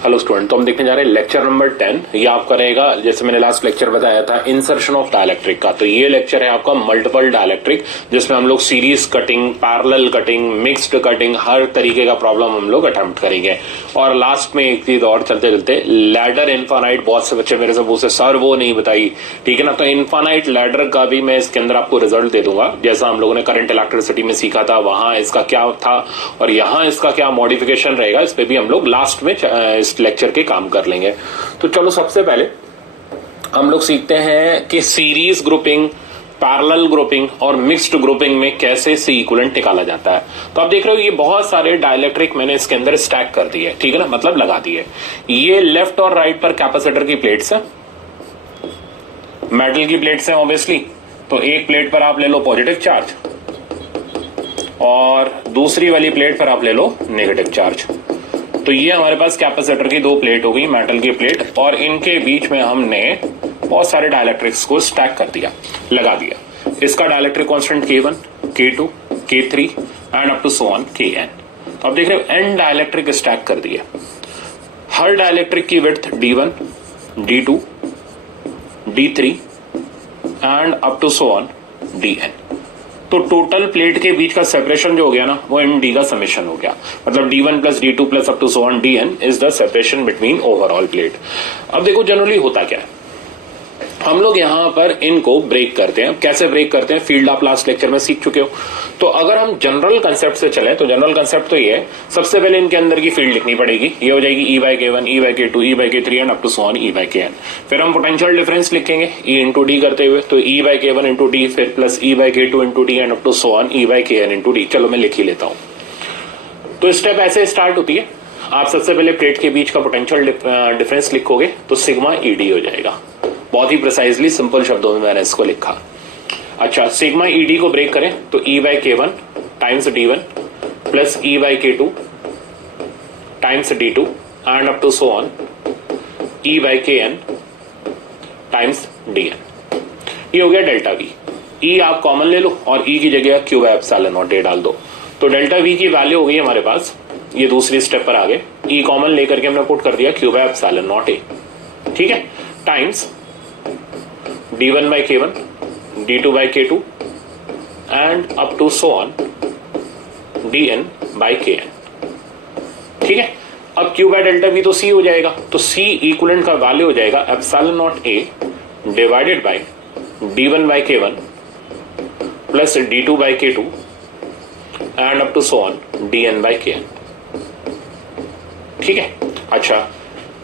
Hello student, तो हम देखने जा रहे हैं लेक्चर नंबर 10। ये आपका रहेगा, जैसे मैंने लास्ट लेक्चर बताया था, इंसर्शन ऑफ डाइलेक्ट्रिक का। तो ये लेक्चर है आपका मल्टीपल डाइलेक्ट्रिक, जिसमें हम लोग series cutting, parallel cutting, mixed cutting, हर तरीके का प्रॉब्लम हम लोग अटेम्प्ट करेंगे। और लास्ट में एक चीज और चलते चलते, लैडर इनफाइनाइट, बहुत से बच्चे मेरे से पूछे सर वो नहीं बताई, ठीक है ना। तो इनफाइनाइट लैडर का भी मैं इसके अंदर आपको रिजल्ट दे दूंगा, जैसा हम लोगों ने करंट इलेक्ट्रिसिटी में सीखा था, वहां इसका क्या था और यहाँ इसका क्या मॉडिफिकेशन रहेगा, इस पे भी हम लोग लास्ट में इस लेक्चर के काम कर लेंगे। तो चलो सबसे पहले हम लोग सीखते हैं कि सीरीज ग्रुपिंग, पैरेलल ग्रुपिंग और मिक्स्ड ग्रुपिंग में कैसे सी इक्विवेलेंट निकाला जाता है। तो आप देख रहे हो ये बहुत सारे डाइलेक्ट्रिक मैंने इसके अंदर स्टैक कर दिए, ठीक है ना, मतलब लगा दिए। ये लेफ्ट और राइट पर कैपेसिटर की प्लेट्स है, मेटल की प्लेट्स है ऑब्वियसली। तो एक प्लेट पर आप ले लो पॉजिटिव चार्ज और दूसरी वाली प्लेट पर आप ले लो नेगेटिव चार्ज। तो ये हमारे पास कैपेसिटर की दो प्लेट हो गई, मेटल की प्लेट, और इनके बीच में हमने बहुत सारे डाइलेक्ट्रिक्स को स्टैक कर दिया, लगा दिया। इसका dielectric constant K1, K2, K3 and up to so on Kn। तो आप देख रहे हो एन डाइलेक्ट्रिक स्टैक कर दिए। हर डाइलेक्ट्रिक की width D1, D2, D3 and up to so on Dn। तो टोटल प्लेट के बीच का सेपरेशन जो हो गया ना, वो एन डी का समेशन हो गया। मतलब D1 plus D2 plus up to so on Dn is the separation between overall plate. अब देखो जनरली होता क्या है, हम लोग यहां पर इनको ब्रेक करते हैं। कैसे ब्रेक करते हैं, फील्ड आप लास्ट लेक्चर में सीख चुके हो। तो अगर हम जनरल कंसेप्ट से चले तो जनरल कंसेप्ट तो ये है, सबसे पहले इनके अंदर की फील्ड लिखनी पड़ेगी। ये हो जाएगी E/K1, E/K2, E/K3 and up to so on E/Kn। फिर हम पोटेंशियल डिफरेंस लिखेंगे E इंटू डी करते हुए, तो E/K1 इंटू डी, फिर plus E/K2 into D and up to so on E/Kn into D. चलो मैं लिख ही लेता हूं। तो स्टेप ऐसे स्टार्ट होती है, आप सबसे पहले प्लेट के बीच का पोटेंशियल डिफरेंस लिखोगे तो सिग्मा ED हो जाएगा। बहुत ही प्रिसाइजली सिंपल शब्दों में मैंने इसको लिखा। अच्छा, सिग्मा ED को ब्रेक करें तो E/K1 times D1 plus E/K2 times D2 and up to so on E/Kn times Dn। ये हो गया डेल्टा V। E आप कॉमन ले लो और E की जगह Q/ε0 डाल दो। तो डेल्टा V की वैल्यू हो गई हमारे पास, ये दूसरी स्टेप पर आ गए। E कॉमन लेकर के हमने पुट कर दिया Q/ε0, ठीक है, times D1/K1, D2/K2 and up to so on Dn/Kn, ठीक है। अब Q बाय डेल्टा V तो C हो जाएगा, तो C इक्विवेलेंट का वैल्यू हो जाएगा ε0A divided by D1/K1 plus D2/K2 and up to so on Dn/Kn, ठीक है। अच्छा,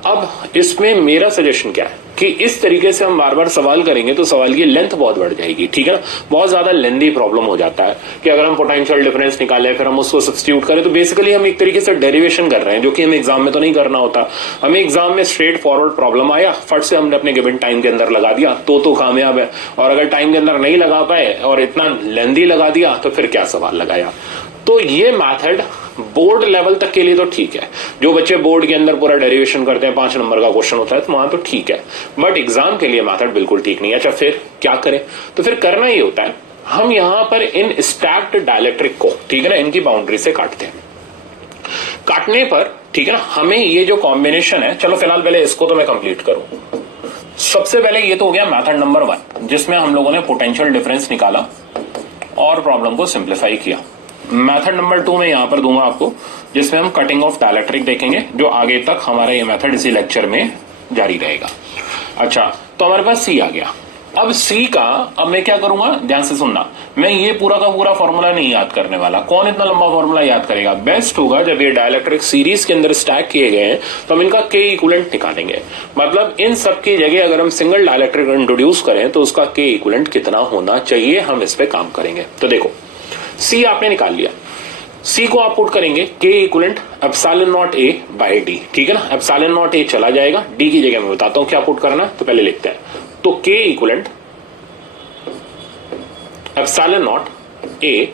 अब इसमें मेरा सजेशन क्या है कि इस तरीके से हम बार बार सवाल करेंगे तो सवाल की लेंथ बहुत बढ़ जाएगी, ठीक है ना। बहुत ज्यादा लेंथी प्रॉब्लम हो जाता है कि अगर हम पोटेंशियल डिफरेंस निकाले फिर हम उसको सब्स्टिट्यूट करें, तो बेसिकली हम एक तरीके से डेरिवेशन कर रहे हैं, जो कि हमें एग्जाम में तो नहीं करना होता। हमें एग्जाम में स्ट्रेट फॉरवर्ड प्रॉब्लम आया, फट से हमने अपने गिवन टाइम के अंदर लगा दिया तो कामयाब है। और अगर टाइम के अंदर नहीं लगा पाए और इतना लेंथी लगा दिया तो फिर क्या सवाल लगाया। तो ये मेथड बोर्ड लेवल तक के लिए तो ठीक है, जो बच्चे बोर्ड के अंदर पूरा डेरिवेशन करते हैं, 5 नंबर का क्वेश्चन होता है, तो वहां तो ठीक है, बट एग्जाम के लिए मेथड बिल्कुल ठीक नहीं है। अच्छा, फिर क्या करें, तो फिर करना ही होता है, हम यहां पर इन स्टैक्ड डाइलेक्ट्रिक को, ठीक है ना, इनकी बाउंड्री से काटते हैं। काटने पर, ठीक है ना, हमें ये जो कॉम्बिनेशन है, चलो फिलहाल पहले इसको तो मैं कंप्लीट करूं। सबसे पहले ये तो हो गया मेथड नंबर 1, जिसमें हम लोगों ने पोटेंशियल डिफरेंस निकाला और प्रॉब्लम को सिंप्लीफाई किया। मेथड नंबर 2 में यहां पर दूंगा आपको, जिसमें हम कटिंग ऑफ डाइलेक्ट्रिक देखेंगे, जो आगे तक हमारा ये मेथड इसी लेक्चर में जारी रहेगा। अच्छा, तो हमारे पास C आ गया। अब C का, अब मैं क्या करूंगा, ध्यान से सुनना, मैं ये पूरा का पूरा फॉर्मूला नहीं याद करने वाला। कौन इतना लंबा फॉर्मूला याद करेगा। बेस्ट होगा जब ये डाइलेक्ट्रिक सीरीज के अंदर स्टैक किए गए हैं तो हम इनका K इक्विवेलेंट निकालेंगे। मतलब इन सब की जगह अगर हम सिंगल डाइलेक्ट्रिक इंट्रोड्यूस करें तो उसका K इक्विवेलेंट कितना होना चाहिए, हम इस पे काम करेंगे। तो देखो, C आपने निकाल लिया, C को आप पुट करेंगे K equivalent ε0A bye D, ठीक है ना। ε0A चला जाएगा, D की जगह मैं बताता हूं क्या पुट करना, तो पहले लिखते हैं। तो K equivalent ε0A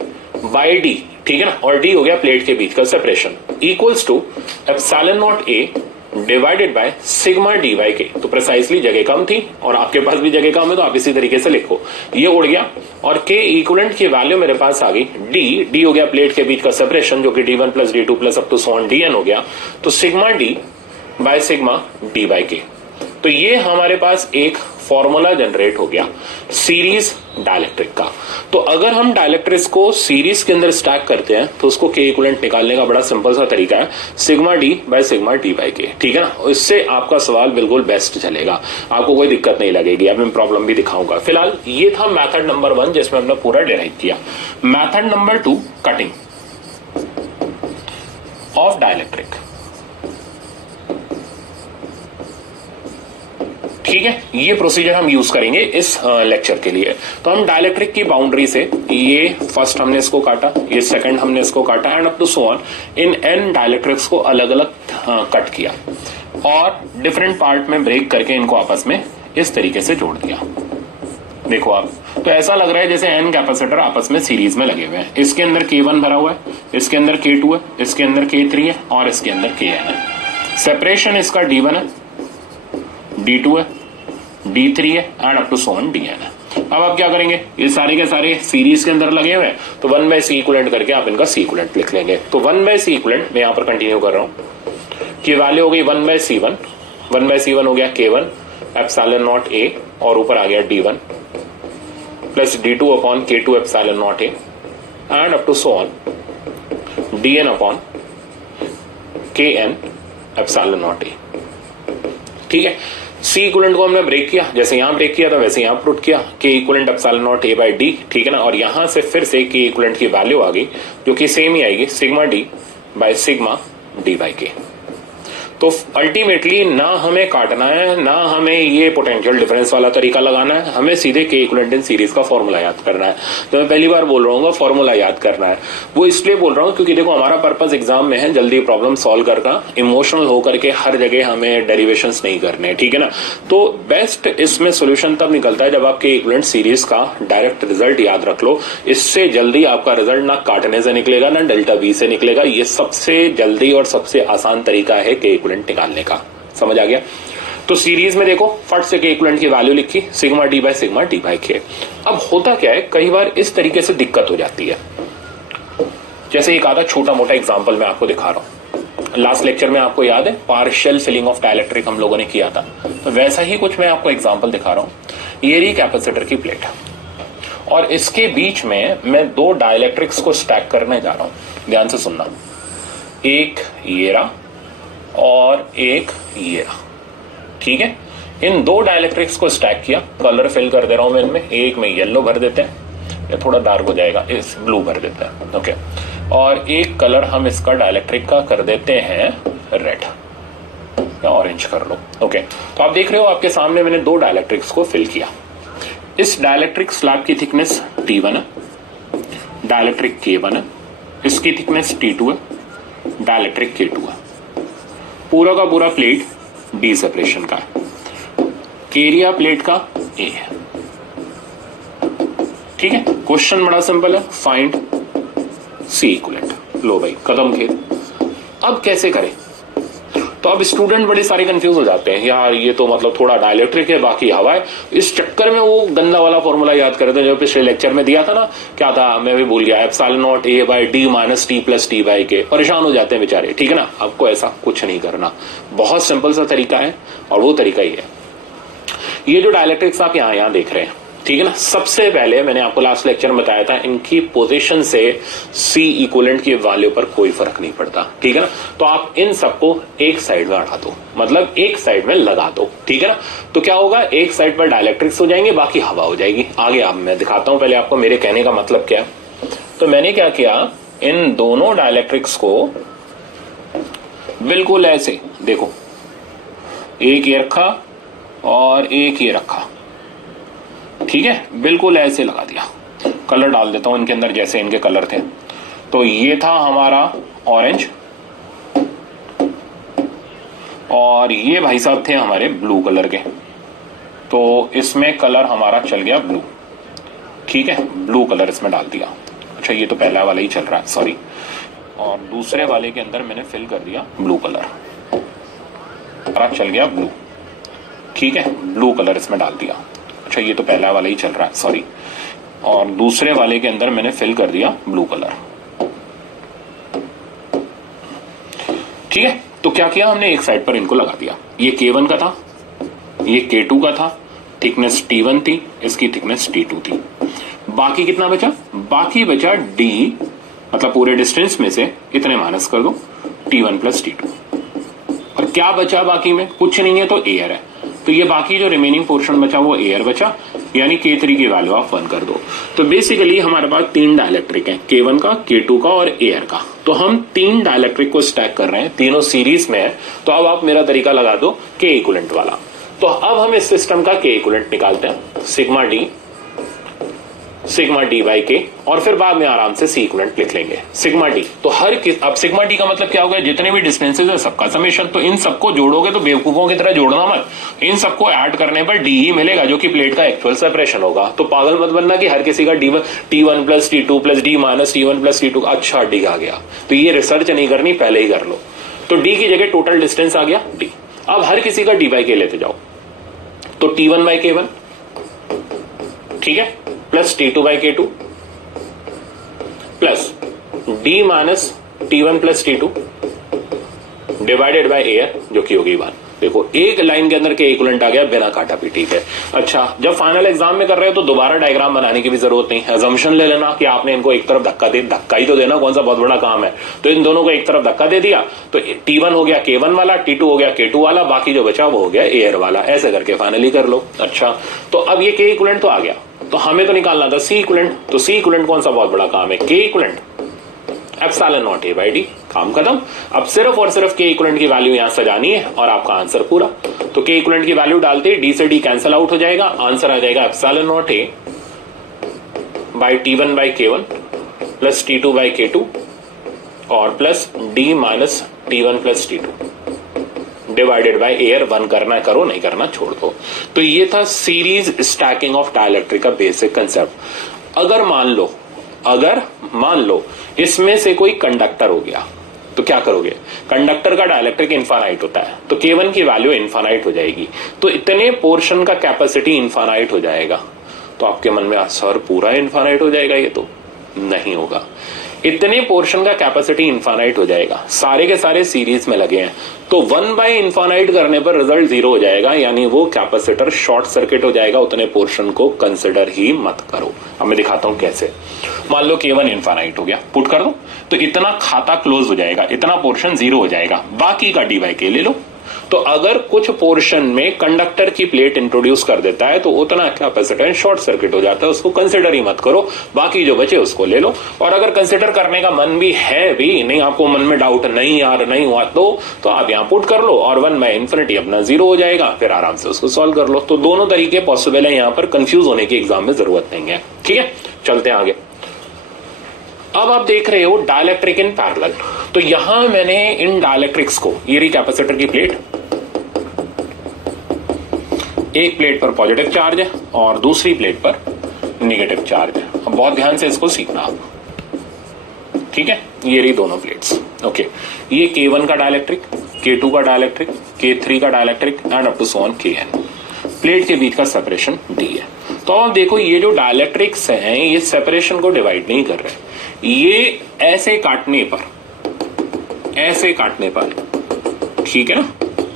bye D, ठीक है ना, और D हो गया प्लेट के बीच का separation, equals to ε0A divided by sigma D/K। तो प्रिसाइसली जगह कम थी और आपके पास भी जगह कम है, तो आप इसी तरीके से लिखो। ये उड़ गया और K इक्विवेलेंट की वैल्यू मेरे पास आ गई D हो गया प्लेट के बीच का सेपरेशन, जो कि D1 plus D2 plus up to so on Dn हो गया। तो sigma D by sigma D by K. तो ये हमारे पास एक फॉर्मूला जनरेट हो गया सीरीज डाइलेक्ट्रिक का। तो अगर हम डाइलेक्ट्रिक्स को सीरीज के अंदर स्टैक करते हैं तो उसको के इक्विवेलेंट निकालने का बड़ा सिंपल सा तरीका है सिग्मा डी बाई के, ठीक है ना। इससे आपका सवाल बिल्कुल बेस्ट चलेगा, आपको कोई दिक्कत नहीं लगेगी। अब मैं प्रॉब्लम भी दिखाऊंगा। फिलहाल ये था मेथड नंबर 1 जिसमें हमने पूरा डिराइव किया। Method number 2 cutting of dielectric, ठीक है। ये प्रोसीजर हम यूज करेंगे इस लेक्चर के लिए। तो हम डाइलेक्ट्रिक की बाउंड्री से ये फर्स्ट हमने इसको काटा, ये सेकंड हमने इसको काटा and up to so on इन एन डाइलेक्ट्रिक्स को अलग अलग कट किया और डिफरेंट पार्ट में ब्रेक करके इनको आपस में इस तरीके से जोड़ दिया। देखो आप, तो ऐसा लग रहा है जैसे एन कैपेसिटर आपस में सीरीज में लगे हुए हैं। इसके अंदर K1 भरा हुआ है, इसके अंदर K2 है, इसके अंदर K3 है और इसके अंदर Kn है। सेपरेशन इसका D1 है, D2 है, D3 है and up to so on Dn है। अब आप क्या करेंगे, ये सारे के सारे सीरीज के अंदर लगे हुए हैं तो 1/C इक्विवेलेंट करके आप इनका C इक्विवेलेंट लिख लेंगे। तो 1/C इक्विवेलेंट मैं यहां पर कंटिन्यू कर रहा हूं कि वैल्यू हो गई 1/C1, 1/C1 हो गया K1 एप्सिलॉन नॉट A और ऊपर आ गया D1 plus D2 upon K2 epsilon naught A and up to so on Dn upon Kn epsilon naught A, ठीक है। C इक्विवेलेंट को हमने ब्रेक किया, जैसे यहां ब्रेक किया था वैसे यहां पुट किया K equivalent epsilon naught A by D, ठीक है ना। और यहां से फिर से K इक्विवेलेंट की वैल्यू आ गई जो कि सेम ही आएगी sigma D by sigma D by K. तो अल्टीमेटली ना हमें काटना है ना हमें ये पोटेंशियल डिफरेंस वाला तरीका लगाना है, हमें सीधे के इक्विवेलेंट इन सीरीज का फॉर्मूला याद करना है। तो मैं पहली बार बोल रहा हूँ फॉर्मूला याद करना है, वो इसलिए बोल रहा हूँ क्योंकि देखो हमारा पर्पस एग्जाम में है जल्दी प्रॉब्लम सॉल्व करना, इमोशनल होकर के हर जगह हमें डेरिवेशंस नहीं करने, ठीक है ना। तो बेस्ट इसमें सोल्यूशन तब निकलता है जब आपके इक्विवेलेंट सीरीज का डायरेक्ट रिजल्ट याद रख लो। इससे जल्दी आपका रिजल्ट ना काटने से निकलेगा ना डेल्टा V से निकलेगा। ये सबसे जल्दी और सबसे आसान तरीका है के इक्विवेलेंट निकालने का, समझ आ गया। तो सीरीज में देखो फट से के इक्विवेलेंट की वैल्यू लिखी सिग्मा D बाई के। अब होता क्या है, कई बार इस तरीके से दिक्कत हो जाती है। जैसे एक आधा छोटा मोटा एग्जांपल मैं आपको दिखा रहा हूं। लास्ट लेक्चर में आपको याद है पार्शियल फिलिंग ऑफ डाइलेक्ट्रिक हम लोगों ने किया था, तो वैसा ही कुछ मैं आपको एग्जांपल दिखा रहा हूं। ये रही कैपेसिटर की प्लेट और इसके बीच में मैं दो डाइलेक्ट्रिक्स को स्टैक करने जा रहा हूं। ध्यान से सुनना, एक ये रहा और एक ये रहा, ठीक है। इन दो डाइलेक्ट्रिक्स को स्टैक किया, कलर फिल कर दे रहा हूं मैं इनमें। एक में येलो भर देते हैं, ये थोड़ा डार्क हो जाएगा, इस ब्लू भर देते हैं, ओके। और एक कलर हम इसका डाइलेक्ट्रिक का कर देते हैं रेड या ऑरेंज कर लो, ओके। तो आप देख रहे हो आपके सामने मैंने दो डाइलेक्ट्रिक्स को फिल किया। इस डाइलेक्ट्रिक स्लैब की थिकनेस T1 है, डाइलेक्ट्रिक K1 है, इसकी थिकनेस T2 है, डाइलेक्ट्रिक K2 है। पूरा का पूरा प्लेट D सेपरेशन का है, एरिया प्लेट का A है, ठीक है। क्वेश्चन बड़ा सिंपल है, फाइंड C इक्विवेलेंट। लो भाई कदम खेल। अब कैसे करें, तो अब स्टूडेंट बड़े सारे कंफ्यूज हो जाते हैं, यार ये तो मतलब थोड़ा डाइलेक्ट्रिक है बाकी हवा है। इस चक्कर में वो गंदा वाला फॉर्मूला याद करते हैं जो पिछले लेक्चर में दिया था ना, क्या था मैं भी भूल गया, epsilon naught A by D minus T plus T by के। परेशान हो जाते हैं बेचारे, ठीक है ना। आपको ऐसा कुछ नहीं करना, बहुत सिंपल सा तरीका है और वो तरीका ही है ये जो डाइलेक्ट्रिक्स आप यहां देख रहे हैं, ठीक है ना। सबसे पहले मैंने आपको लास्ट लेक्चर में बताया था इनकी पोजीशन से C इक्विवेलेंट की वैल्यू पर कोई फर्क नहीं पड़ता, ठीक है ना। तो आप इन सबको एक साइड में हटा दो, मतलब एक साइड में लगा दो, ठीक है ना। तो क्या होगा, एक साइड पर डाइलेक्ट्रिक्स हो जाएंगे, बाकी हवा हो जाएगी। आगे आप मैं दिखाता हूं पहले आपको मेरे कहने का मतलब क्या है। तो मैंने क्या किया, इन दोनों डाइलेक्ट्रिक्स को बिल्कुल ऐसे देखो, एक ये रखा और एक ये रखा, ठीक है, बिल्कुल ऐसे लगा दिया। कलर डाल देता हूं इनके अंदर जैसे इनके कलर थे। तो ये था हमारा ऑरेंज और ये भाई साहब थे हमारे ब्लू कलर के। तो इसमें कलर हमारा चल गया ब्लू, ठीक है, ब्लू कलर इसमें डाल दिया। अच्छा ये तो पहला वाला ही चल रहा है, सॉरी। और दूसरे वाले के अंदर मैंने फिल कर दिया ब्लू कलर, चल गया ब्लू, ठीक है, ब्लू कलर इसमें डाल दिया। अच्छा ये तो पहला वाला ही चल रहा है, सॉरी। और दूसरे वाले के अंदर मैंने फिल कर दिया ब्लू कलर, ठीक है, तो क्या किया हमने, एक साइड पर इनको लगा दिया। ये K1 का था, ये K2 का था, थिकनेस T1 थी, इसकी थिकनेस T2 थी। बाकी कितना बचा, बाकी बचा D, मतलब पूरे डिस्टेंस में से इतने माइनस कर दो, T1 प्लस T2। और क्या बचा बाकी में, कुछ नहीं है तो एयर है, तो ये बाकी जो रिमेनिंग पोर्शन बचा वो एयर बचा, यानी K3 की वैल्यू आप 1 कर दो। तो बेसिकली हमारे पास 3 डाइलेक्ट्रिक हैं, K1 का, K2 का और एयर का। तो हम 3 डाइलेक्ट्रिक को स्टैक कर रहे हैं, तीनों सीरीज में है। तो अब आप मेरा तरीका लगा दो K इक्विवेलेंट वाला। तो अब हम इस सिस्टम का K इक्विवेलेंट निकालते हैं, सिग्मा डी बाई के, और फिर बाद में आराम से C इक्विवेलेंट लिख लेंगे, सिग्मा डी। तो अब सिग्मा डी का मतलब क्या होगा, जितने भी डिस्टेंसेज है सबका समेशन। तो इन सबको जोड़ोगे तो बेवकूफों की तरह जोड़ना मत, इन सबको ऐड करने पर डी ही मिलेगा, जो कि प्लेट का एक्चुअल सेपरेशन होगा। तो पागल मत बनना कि हर किसी का T1 plus T2 plus D minus T1 plus T2, अच्छा डी आ गया, तो ये रिसर्च नहीं करनी, पहले ही कर लो। तो डी की जगह टोटल डिस्टेंस आ गया डी। अब हर किसी का डी बाई के लेते जाओ, तो T1 बाई K1, ठीक है, plus T2 by K2 plus D minus T1 plus T2 divided by air, जो कि होगी 1। देखो एक लाइन के अंदर के इक्विवेलेंट आ गया बिना काटा पीटी के। अच्छा, जब फाइनल एग्जाम में कर रहे हो तो दोबारा डायग्राम बनाने की भी जरूरत नहीं है, अजम्पशन ले लेना कि आपने इनको एक तरफ धक्का दे, धक्का ही तो देना, कौन सा बहुत बड़ा काम है। तो इन दोनों को एक तरफ धक्का दे दिया, तो T1 हो गया K1 वाला, T2 हो गया K2 वाला, बाकी जो बचा वो हो गया एयर वाला। ऐसे करके फाइनली कर लो। अच्छा, तो अब ये K इक्विवेलेंट तो आ गया, तो हमें तो निकालना था C इक्विवेलेंट। तो C इक्विवेलेंट कौन सा बहुत बड़ा काम है, K equivalent epsilon naught A by D, काम खत्म। अब सिर्फ और सिर्फ K इक्विवेलेंट की वैल्यू यहां सजानी है और आपका आंसर पूरा। तो K इक्विवेलेंट की वैल्यू डालते ही D से D कैंसिल आउट हो जाएगा, आंसर आ जाएगा epsilon naught A by T1 by K1 plus T2 by K2 और plus D minus T1 plus T2 divided by air. 1 करना है करो, नहीं करना छोड़ दो। तो ये था सीरीज स्टैकिंग ऑफ डाइलेक्ट्रिक का बेसिक कंसेप्ट। अगर मान लो इसमें से कोई कंडक्टर हो गया, तो क्या करोगे, कंडक्टर का डाइलेक्ट्रिक इनफाइनाइट होता है, तो K1 की वैल्यू इनफाइनाइट हो जाएगी, तो इतने पोर्शन का कैपेसिटी इनफाइनाइट हो जाएगा। तो आपके मन में सर पूरा इनफाइनाइट हो जाएगा, ये तो नहीं होगा। इतने पोर्शन का कैपेसिटी इनफाइनाइट हो जाएगा, सारे के सारे सीरीज में लगे हैं, तो 1 बाय इनफाइनाइट करने पर रिजल्ट 0 हो जाएगा, यानी वो कैपेसिटर शॉर्ट सर्किट हो जाएगा। उतने पोर्शन को कंसिडर ही मत करो। अब मैं दिखाता हूं कैसे। मान लो K1 इनफाइनाइट हो गया, पुट कर दो, तो इतना खाता क्लोज हो जाएगा, इतना पोर्शन 0 हो जाएगा, बाकी का D बाई के ले लो। तो अगर कुछ पोर्शन में कंडक्टर की प्लेट इंट्रोड्यूस कर देता है तो उतना कैपेसिटेंस शॉर्ट सर्किट हो जाता है, उसको कंसिडर ही मत करो, बाकी जो बचे उसको ले लो। और अगर कंसिडर करने का मन भी है भी नहीं, आपको मन में डाउट नहीं यार नहीं हुआ, तो आप यहां पुट कर लो और 1 बाय इन्फिनिटी अपना 0 हो जाएगा, फिर आराम से उसको सॉल्व कर लो। तो दोनों तरीके पॉसिबल है, यहां पर कंफ्यूज होने की एग्जाम में जरूरत नहीं है। ठीक है, चलते हैं आगे। अब आप देख रहे हो डाइलेक्ट्रिक इन पैरेलल। तो यहां मैंने इन डाइलेक्ट्रिक्स को, ये रही कैपेसिटर की प्लेट, एक प्लेट पर पॉजिटिव चार्ज है और दूसरी प्लेट पर नेगेटिव चार्ज है। अब बहुत ध्यान से इसको सीखना आप, ठीक है। ये रही दोनों प्लेट्स, ओके। ये K1 का डाइलेक्ट्रिक, K2 का डाइलेक्ट्रिक, K3 का dielectric and up to so on Kn। Plate के बीच का सेपरेशन D है। तो अब देखो ये जो डाइलेक्ट्रिक्स हैं ये सेपरेशन को डिवाइड नहीं कर रहे, ये ऐसे काटने पर ठीक है ना,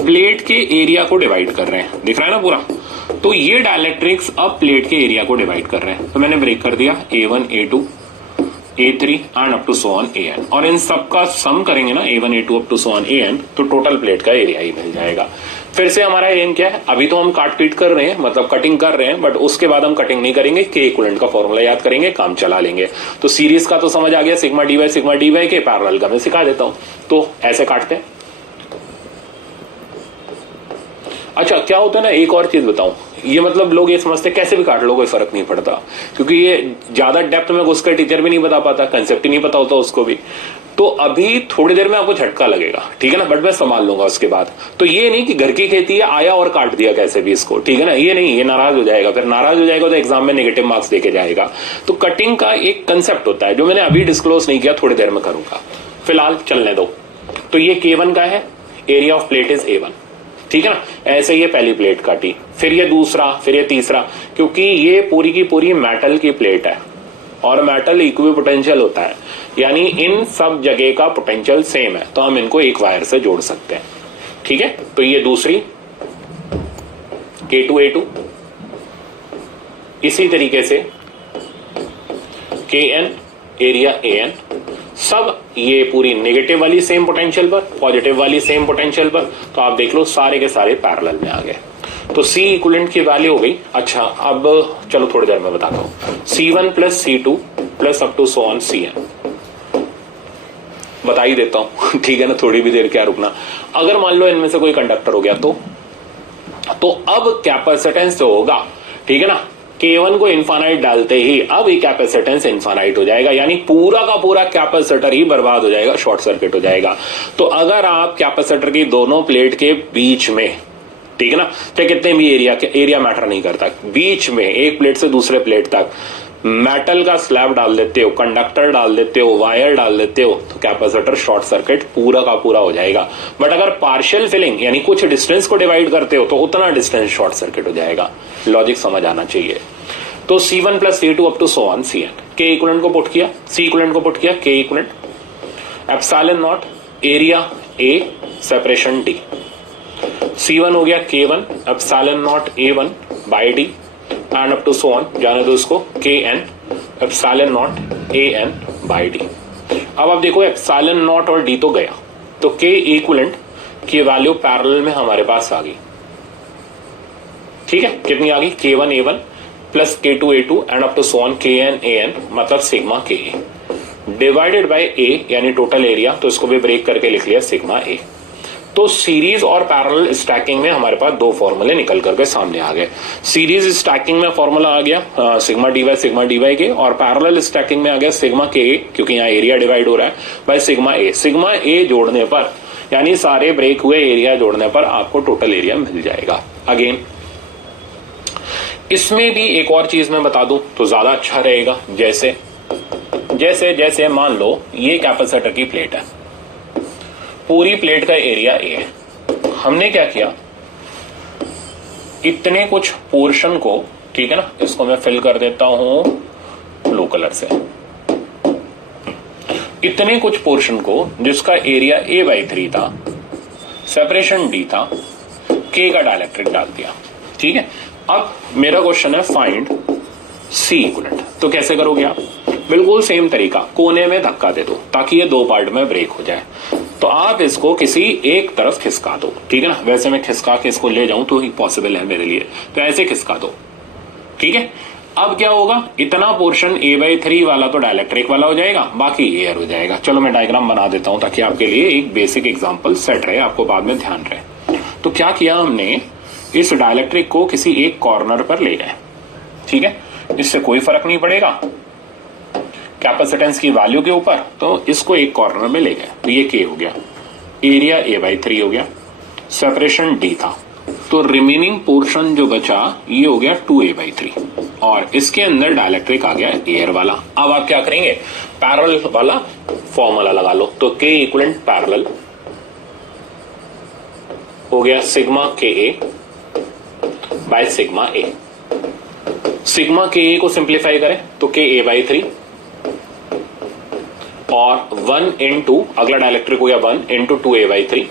प्लेट के एरिया को डिवाइड कर रहे हैं, दिख रहा है ना पूरा। तो ये डाइलेक्ट्रिक्स अब प्लेट के एरिया को डिवाइड कर रहे हैं। तो मैंने ब्रेक कर दिया A1 A2 A3 and up to so on AN, और इन सब का सम करेंगे ना A1 A2 up to so on AN, तो टोटल प्लेट का एरिया ही मिल जाएगा। फिर से हमारा एम क्या है, अभी तो हम काट पीट कर रहे हैं, मतलब कटिंग कर रहे हैं, बट उसके बाद हम कटिंग नहीं करेंगे, K इक्विवेलेंट का फॉर्मूला याद करेंगे, काम चला लेंगे। तो सीरीज का तो समझ आ गया, सिग्मा डी बाई के। पैरेलल का मैं सिखा देता हूं। तो ऐसे काटते हैं। अच्छा, क्या होता है ना, एक और चीज बताऊं, ये मतलब लोग ये समझते कैसे भी काट लो कोई फर्क नहीं पड़ता, क्योंकि ये ज्यादा डेप्थ में घुसकर टीचर भी नहीं बता पाता, कंसेप्ट ही नहीं पता होता उसको भी। तो अभी थोड़ी देर में आपको झटका लगेगा, ठीक है ना, बट मैं संभाल लूंगा उसके बाद। तो ये नहीं कि घर की खेती है, आया और काट दिया कैसे भी इसको, ठीक है ना, ये नहीं, ये नाराज हो जाएगा, फिर नाराज हो जाएगा तो एग्जाम में नेगेटिव मार्क्स देके जाएगा। तो कटिंग का एक कंसेप्ट होता है जो मैंने अभी डिस्क्लोज नहीं किया, थोड़ी देर में करूंगा, फिलहाल चलने दो। तो ये K1 का है, area of plate is A1, ठीक है ना। ऐसे ये पहली प्लेट काटी, फिर ये दूसरा, फिर ये तीसरा, क्योंकि ये पूरी की पूरी मेटल की प्लेट है, और मेटल इक्विपोटेंशियल होता है, यानी इन सब जगह का पोटेंशियल सेम है, तो हम इनको एक वायर से जोड़ सकते हैं। ठीक है, तो ये दूसरी K2A2, इसी तरीके से KN एरिया AN, सब ये पूरी नेगेटिव वाली सेम पोटेंशियल पर, पॉजिटिव वाली सेम पोटेंशियल पर, तो आप देख लो सारे के सारे पैरेलल में आ गए। तो C इक्विवेलेंट की वैल्यू हो गई। अच्छा, अब चलो थोड़ी देर में बताता हूं। C1 plus C2 plus up to so on CN, बता ही देता हूं ठीक है ना, थोड़ी भी देर क्या रुकना। अगर मान लो इनमें से कोई कंडक्टर हो गया तो अब कैपेसिटेंस जो होगा, ठीक है ना, K1 को इनफाइनाइट डालते ही अब ये कैपेसिटेंस इनफाइनाइट हो जाएगा, यानी पूरा का पूरा कैपेसिटर ही बर्बाद हो जाएगा, शॉर्ट सर्किट हो जाएगा। तो अगर आप कैपेसिटर की दोनों प्लेट के बीच में, ठीक है ना, चाहे कितने भी एरिया मैटर नहीं करता, बीच में एक प्लेट से दूसरे प्लेट तक मेटल का स्लैब डाल देते हो, कंडक्टर डाल देते हो, वायर डाल देते हो, तो कैपेसिटर शॉर्ट सर्किट पूरा का पूरा हो जाएगा। बट अगर पार्शियल फिलिंग यानी कुछ डिस्टेंस को डिवाइड करते हो तो उतना डिस्टेंस शॉर्ट सर्किट हो जाएगा। लॉजिक समझ आना चाहिए। तो C1 plus C2 up to so on CN, K equivalent को पुट किया, C इक्विवेलेंट को पुट किया, K equivalent epsilon naught area A separation D, C1 हो गया K1 epsilon naught A1 by D and up to so on, जाने दो इसको, KN epsilon naught AN by D। अब आप देखो एप्सिलॉन नॉट और D तो गया, तो K इक्विवेलेंट की वैल्यू पैरेलल में हमारे पास आ गई। ठीक है, कितनी आ गई? K1 A1 plus K2 A2 and up to so on KN AN, मतलब sigma KA divided by A यानी टोटल एरिया, तो इसको भी ब्रेक करके लिख लिया सिग्मा A। तो सीरीज और पैरेलल स्टैकिंग में हमारे पास दो फॉर्मूले निकल करके सामने आ गए। सीरीज स्टैकिंग में फॉर्मूला आ गया सिग्मा dy के, और पैरेलल स्टैकिंग में आ गया सिग्मा के, क्योंकि यहाँ एरिया डिवाइड हो रहा है, बाय सिग्मा ए। सिग्मा ए जोड़ने पर, यानी सारे ब्रेक हुए एरिया जोड़ने पर आपको टोटल एरिया मिल जाएगा। अगेन इसमें भी एक और चीज मैं बता दूं तो ज्यादा अच्छा रहेगा। जैसे जैसे जैसे मान लो ये कैपेसिटर की प्लेट है, पूरी प्लेट का एरिया ए है, हमने क्या किया, इतने कुछ पोर्शन को, ठीक है ना, इसको मैं फिल कर देता हूं ब्लू कलर से, इतने कुछ पोर्शन को जिसका एरिया A/3 था, सेपरेशन D था, K का डाइलेक्ट्रिक डाल दिया। ठीक है, अब मेरा क्वेश्चन है फाइंड C इक्विवेलेंट। तो कैसे करोगे आप? बिल्कुल सेम तरीका, कोने में धक्का दे दो ताकि ये दो पार्ट में ब्रेक हो जाए। तो आप इसको किसी एक तरफ खिसका दो, ठीक है ना, वैसे मैं खिसका के इसको ले जाऊं तो ही पॉसिबल है मेरे लिए, तो ऐसे खिसका दो। ठीक है, अब क्या होगा, इतना पोर्शन A/3 वाला तो डाइलेक्ट्रिक वाला हो जाएगा, बाकी एयर हो जाएगा। चलो मैं डायग्राम बना देता हूं ताकि आपके लिए एक बेसिक एग्जांपल सेट रहे, आपको बाद में ध्यान रहे। तो क्या किया हमने, इस डाइलेक्ट्रिक को किसी एक कॉर्नर पर ले गए। ठीक है, इससे कोई फर्क नहीं पड़ेगा कैपेसिटेंस की वैल्यू के ऊपर, तो इसको एक कॉर्नर में ले गए, तो ये K हो गया, एरिया A/3 हो गया, सेपरेशन D था, तो रिमेनिंग पोर्शन जो बचा ये हो गया 2A/3, और इसके अंदर डाइलेक्ट्रिक आ गया एयर वाला। अब आप क्या करेंगे, पैरेलल वाला फॉर्मूला लगा लो। तो K इक्विवेलेंट पैरेलल हो गया sigma KA by sigma A। Sigma KA को सिंप्लीफाई करें तो KA/3 और 1 इंटू, अगला डाइलेक्ट्रिक हो गया 1 इंटू 2A/3,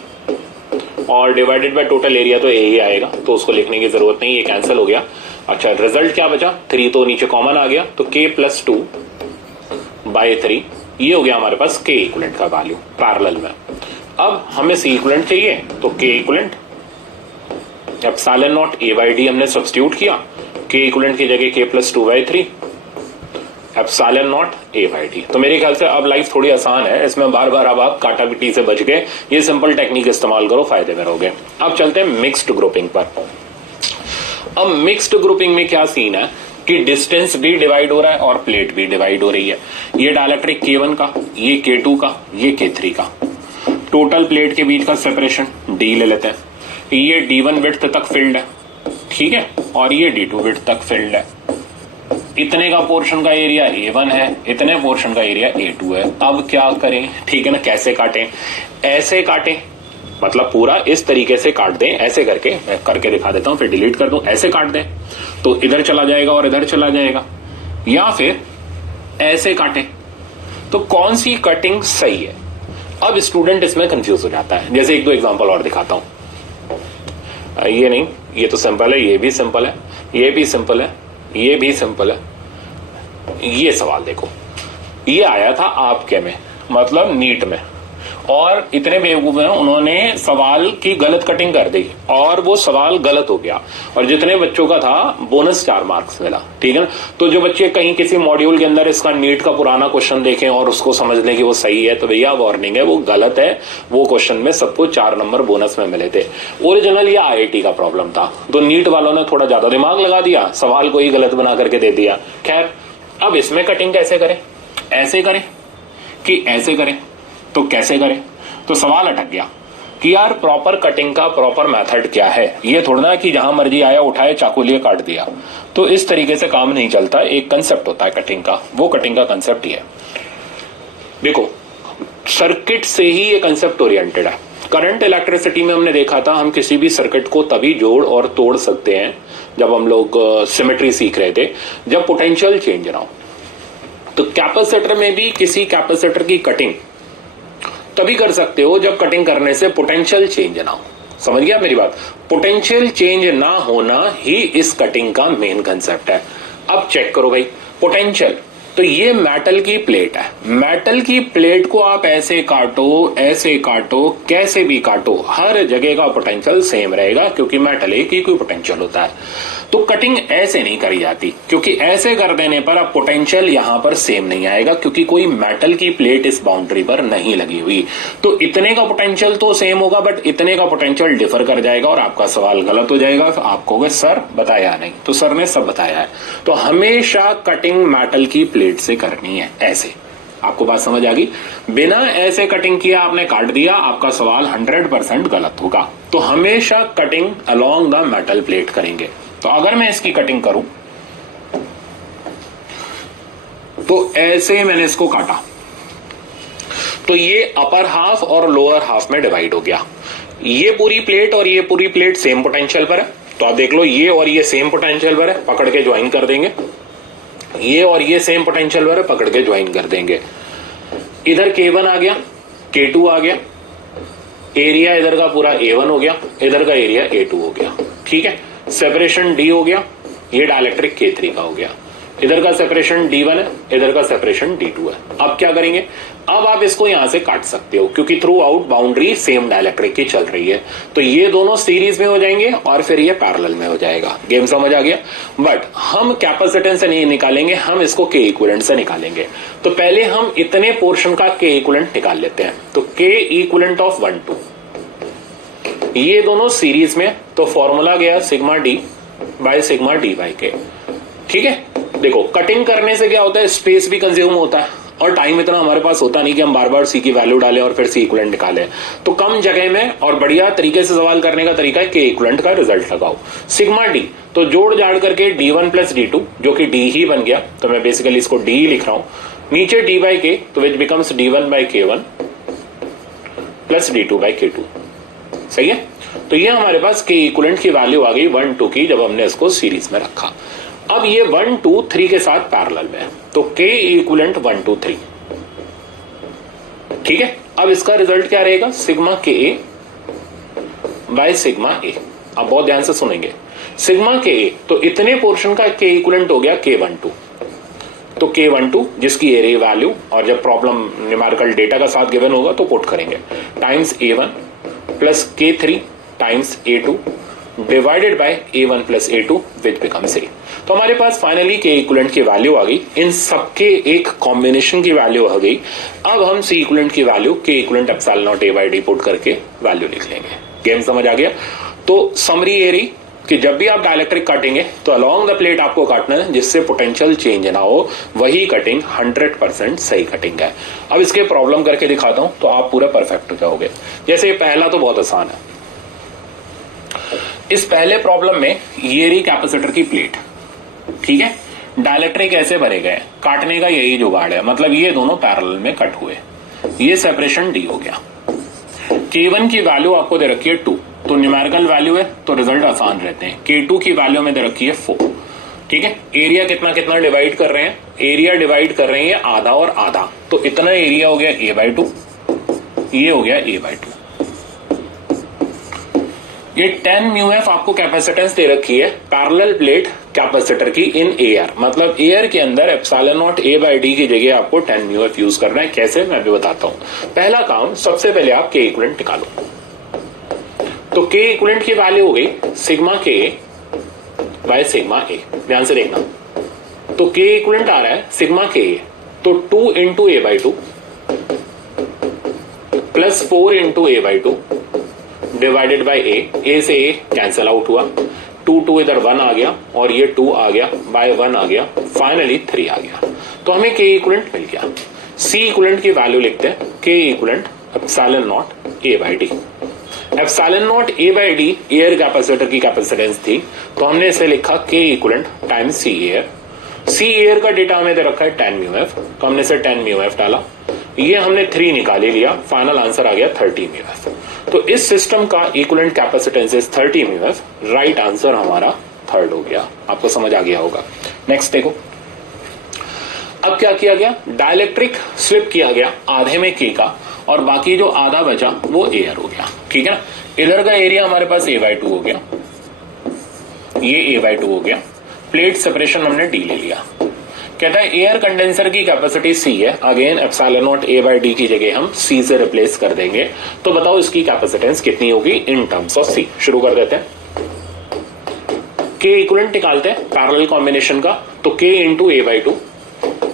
और डिवाइडेड बाय टोटल एरिया तो A ही आएगा, तो उसको लिखने की जरूरत नहीं, ये कैंसिल हो गया। अच्छा, रिजल्ट क्या बचा, 3 तो नीचे कॉमन आ गया, तो K+2/3, ये हो गया हमारे पास K इक्विवेलेंट का वैल्यू पैरेलल में। अब हमें C इक्विवेलेंट चाहिए, तो K equivalent epsilon naught A/D हमने सब्स्टिट्यूट किया, K इक्विवेलेंट की जगह K+2/3 एप्सिलॉन नॉट A/D। तो मेरे ख्याल से अब लाइफ थोड़ी आसान है, इसमें बार बार अब आप काटा पिटी से बच गए, ये सिंपल टेक्निक इस्तेमाल करो, फायदे में रहोगे। अब चलते हैं मिक्स्ड ग्रुपिंग पर। अब मिक्स्ड ग्रुपिंग में क्या सीन है कि डिस्टेंस भी डिवाइड हो रहा है और प्लेट भी डिवाइड हो रही है। ये डाइलेक्ट्रिक K1 का, ये K2 का, ये K3 का, टोटल प्लेट के बीच का सेपरेशन D ले लेते हैं, ये D1 विड्थ तक फिल्ड है, ठीक है, और ये D2 विड्थ तक फिल्ड है। इतने का पोर्शन का एरिया A1 है, इतने पोर्शन का एरिया A2 है। अब क्या करें, ठीक है ना, कैसे काटें, ऐसे काटें, मतलब पूरा इस तरीके से काट दें, ऐसे करके मैं करके दिखा देता हूं, फिर डिलीट कर दूं, ऐसे काट दें तो इधर चला जाएगा और इधर चला जाएगा, या फिर ऐसे काटे, तो कौन सी कटिंग सही है? अब स्टूडेंट इसमें कंफ्यूज हो जाता है। जैसे एक दो एग्जांपल और दिखाता हूं। ये नहीं, ये तो सिंपल है, ये भी सिंपल है, ये भी सिंपल है, ये भी सिंपल है। ये सवाल देखो, ये आया था आपके में, मतलब नीट में, और इतने बेवकूफ हैं, उन्होंने सवाल की गलत कटिंग कर दी और वो सवाल गलत हो गया, और जितने बच्चों का था बोनस 4 मार्क्स मिला। ठीक है ना? तो जो बच्चे कहीं किसी मॉड्यूल के अंदर इसका नीट का पुराना क्वेश्चन देखें और उसको समझ लें कि वो सही है, तो भैया वार्निंग है, वो गलत है। वो क्वेश्चन में सबको 4 नंबर बोनस में मिले थे। ओरिजिनल ये IIT का प्रॉब्लम था, तो नीट वालों ने थोड़ा ज्यादा दिमाग लगा दिया, सवाल को ही गलत बना करके दे दिया। खैर, अब इसमें कटिंग कैसे करें? ऐसे करें कि ऐसे करें? तो कैसे करें? तो सवाल अटक गया कि यार प्रॉपर कटिंग का प्रॉपर मेथड क्या है। ये थोड़ा ना कि जहां मर्जी आया उठाए चाकू लिए काट दिया, तो इस तरीके से काम नहीं चलता। एक कंसेप्ट होता है कटिंग का, वो कटिंग का कंसेप्ट ही है। देखो, सर्किट से ही ये कंसेप्ट ओरिएंटेड है। करंट इलेक्ट्रिसिटी में हमने देखा था, हम किसी भी सर्किट को तभी जोड़ और तोड़ सकते हैं, जब हम लोग सिमेट्री सीख रहे थे, जब पोटेंशियल चेंज ना हो। तो कैपेसिटर में भी किसी कैपेसिटर की कटिंग तभी कर सकते हो जब कटिंग करने से पोटेंशियल चेंज ना हो। समझ गया मेरी बात? पोटेंशियल चेंज ना होना ही इस कटिंग का मेन कंसेप्ट है। अब चेक करो भाई, पोटेंशियल, तो ये मेटल की प्लेट है। मेटल की प्लेट को आप ऐसे काटो, ऐसे काटो, कैसे भी काटो, हर जगह का पोटेंशियल सेम रहेगा, क्योंकि मेटल एक ही कोई पोटेंशियल होता है। तो कटिंग ऐसे नहीं करी जाती, क्योंकि ऐसे कर देने पर अब पोटेंशियल यहां पर सेम नहीं आएगा, क्योंकि कोई मेटल की प्लेट इस बाउंड्री पर नहीं लगी हुई। तो इतने का पोटेंशियल तो सेम होगा, बट इतने का पोटेंशियल डिफर कर जाएगा और आपका सवाल गलत हो जाएगा। तो आप कहोगे सर बताया नहीं, तो सर ने सब बताया है। तो हमेशा कटिंग मेटल की प्लेट से करनी है, ऐसे। आपको बात समझ आ गई? बिना ऐसे कटिंग किया आपने काट दिया, आपका सवाल 100% गलत होगा। तो हमेशा cutting along the metal plate करेंगे। तो अगर मैं इसकी कटिंग करूं, तो ऐसे मैंने इसको काटा, तो ये अपर हाफ और लोअर हाफ में डिवाइड हो गया। ये पूरी प्लेट और ये पूरी प्लेट सेम पोटेंशियल पर है, तो आप देख लो, ये और ये सेम पोटेंशियल पर है, पकड़ के ज्वाइन कर देंगे। ये और ये सेम पोटेंशियल पर है, पकड़ के ज्वाइन कर देंगे। इधर K1 आ गया, K2 आ गया, एरिया इधर का पूरा A1 हो गया, इधर का एरिया A2 हो गया। ठीक है, सेपरेशन D हो गया, ये डाइलेक्ट्रिक K3 का हो गया। इधर का सेपरेशन D1 है, इधर का सेपरेशन D2 है। अब क्या करेंगे? अब आप इसको यहां से काट सकते हो, क्योंकि through out boundary same dielectric की चल रही है। तो ये दोनों सीरीज में हो जाएंगे और फिर ये पैरेलल में हो जाएगा। गेम समझ आ गया? बट हम कैपेसिटेंस से नहीं निकालेंगे, हम इसको K इक्विवेलेंट से निकालेंगे। तो पहले हम इतने पोर्शन का K इक्विवेलेंट निकाल लेते हैं। तो K इक्विवेलेंट ऑफ 1 2, ये दोनों सीरीज में, तो फॉर्मूला गया sigma D by sigma D by K। ठीक है, देखो कटिंग करने से क्या होता है, स्पेस भी कंज्यूम होता है और टाइम इतना हमारे पास होता नहीं कि हम बार बार C की वैल्यू डालें और फिर C इक्विवेलेंट निकालें। तो कम जगह में और बढ़िया तरीके से सवाल करने का तरीका है K इक्विवेलेंट का रिजल्ट लगाओ। सिग्मा D, तो जोड़ जाड़ करके D1 प्लस D2, जो कि D ही बन गया, तो मैं बेसिकली इसको D ही लिख रहा हूं। नीचे D बाई K, तो which becomes D1 by K1 plus D2 by K2। सही है? तो ये हमारे पास K इक्विवेलेंट की वैल्यू आ गई 1 2 की, जब हमने इसको सीरीज में रखा। अब ये 1 2 3 के साथ पैरेलल में है, तो K इक्विवेलेंट 1 2 3। ठीक है, अब इसका रिजल्ट क्या रहेगा? Sigma K by sigma A। अब बहुत ध्यान से सुनेंगे, सिग्मा K, तो इतने पोर्शन का K इक्विवेलेंट हो गया K12। तो K12 जिसकी एरिया वैल्यू, और जब प्रॉब्लम न्यूमेरिकल डेटा का साथ गिवन होगा तो पुट करेंगे, times A1 plus K3 times A2 divided by A1 plus A2 which becomes A। तो हमारे पास फाइनली K इक्विवेलेंट की वैल्यू आ गई, इन सबके एक कॉम्बिनेशन की वैल्यू आ गई। अब हम C इक्विवेलेंट की value K equivalent epsilon naught A by D put करके वैल्यू लिख लेंगे। गेम समझ आ गया? तो समरी एरी कि जब भी आप डाइलेक्ट्रिक काटेंगे तो अलोंग द प्लेट आपको काटना है, जिससे पोटेंशियल चेंज ना हो, वही कटिंग 100% सही कटिंग है। अब इसके प्रॉब्लम करके दिखाता हूं, तो आप पूरा परफेक्ट हो जाओगे। जैसे पहला तो बहुत आसान है। इस पहले प्रॉब्लम में ये रही कैपेसिटर की प्लेट। ठीक है, डाइलेक्ट्रिक ऐसे भरे गए, काटने का यही जुगाड़ है, मतलब ये दोनों पैरेलल में कट हुए, ये सेपरेशन D हो गया। K1 की वैल्यू आपको दे रखी है 2, तो न्यूमेरिकल वैल्यू है तो रिजल्ट आसान रहते हैं। K2 की वैल्यू में दे रखी है 4, ठीक है, एरिया कितना कितना डिवाइड कर रहे हैं, एरिया डिवाइड कर रहे हैं आधा और आधा, तो इतना एरिया हो गया a/2, ये हो गया a/2। ये 10 μF आपको कैपेसिटेंस दे रखी है पैरेलल प्लेट कैपेसिटर की इन एयर, मतलब एयर के अंदर एप्सिलॉन नॉट a/d की जगह आपको 10 μF यूज करना है। कैसे, मैं भी बताता हूं। पहला काम, सबसे पहले आप K इक्विवेलेंट निकालो। तो K इक्विवेलेंट की वैल्यू हो गई sigma K by sigma A। ध्यान से देखना, तो K इक्विवेलेंट आ रहा है सिग्मा K, तो 2 into a/2 plus 4 into a/2 divided by a से a कैंसल आउट हुआ, 2 इधर 1 आ गया और ये 2 आ गया, बाय 1 आ गया, फाइनली 3 आ गया। तो हमें K इक्विवेलेंट मिल गया। C इक्विवेलेंट की वैल्यू लिखते हैं, K equivalent epsilon naught a/d। Epsilon naught a/d air capacitor की कैपेसिटेंस थी, तो हमने इसे लिखा K equivalent times C air. C air का डेटा हमें दे रखा है 10 μF, तो हमने इसे 10 μF डाला, ये हमने 3 निकाल ही लिया, फाइनल आंसर आ गया 30 μF। तो इस सिस्टम का equivalent capacitance is 30 μF, right answer हमारा थर्ड हो गया। आपको समझ आ गया होगा। नेक्स्ट देखो, अब क्या किया गया, डाइलेक्ट्रिक स्लिप किया गया आधे में K का, और बाकी जो आधा बचा वो एयर हो गया। ठीक है ना, इधर का एरिया हमारे पास a/2 हो गया, ये a/2 हो गया, प्लेट सेपरेशन हमने D ले लिया। कहता है एयर कंडेंसर की कैपेसिटी C है, अगेन एप्सिलॉन नॉट a/d की जगह हम C से रिप्लेस कर देंगे, तो बताओ इसकी कैपेसिटेंस कितनी होगी इन टर्म्स ऑफ C। शुरू कर देते हैं, K इक्विवेलेंट निकालते हैं पैरेलल कॉम्बिनेशन का, तो K इंटू a/2।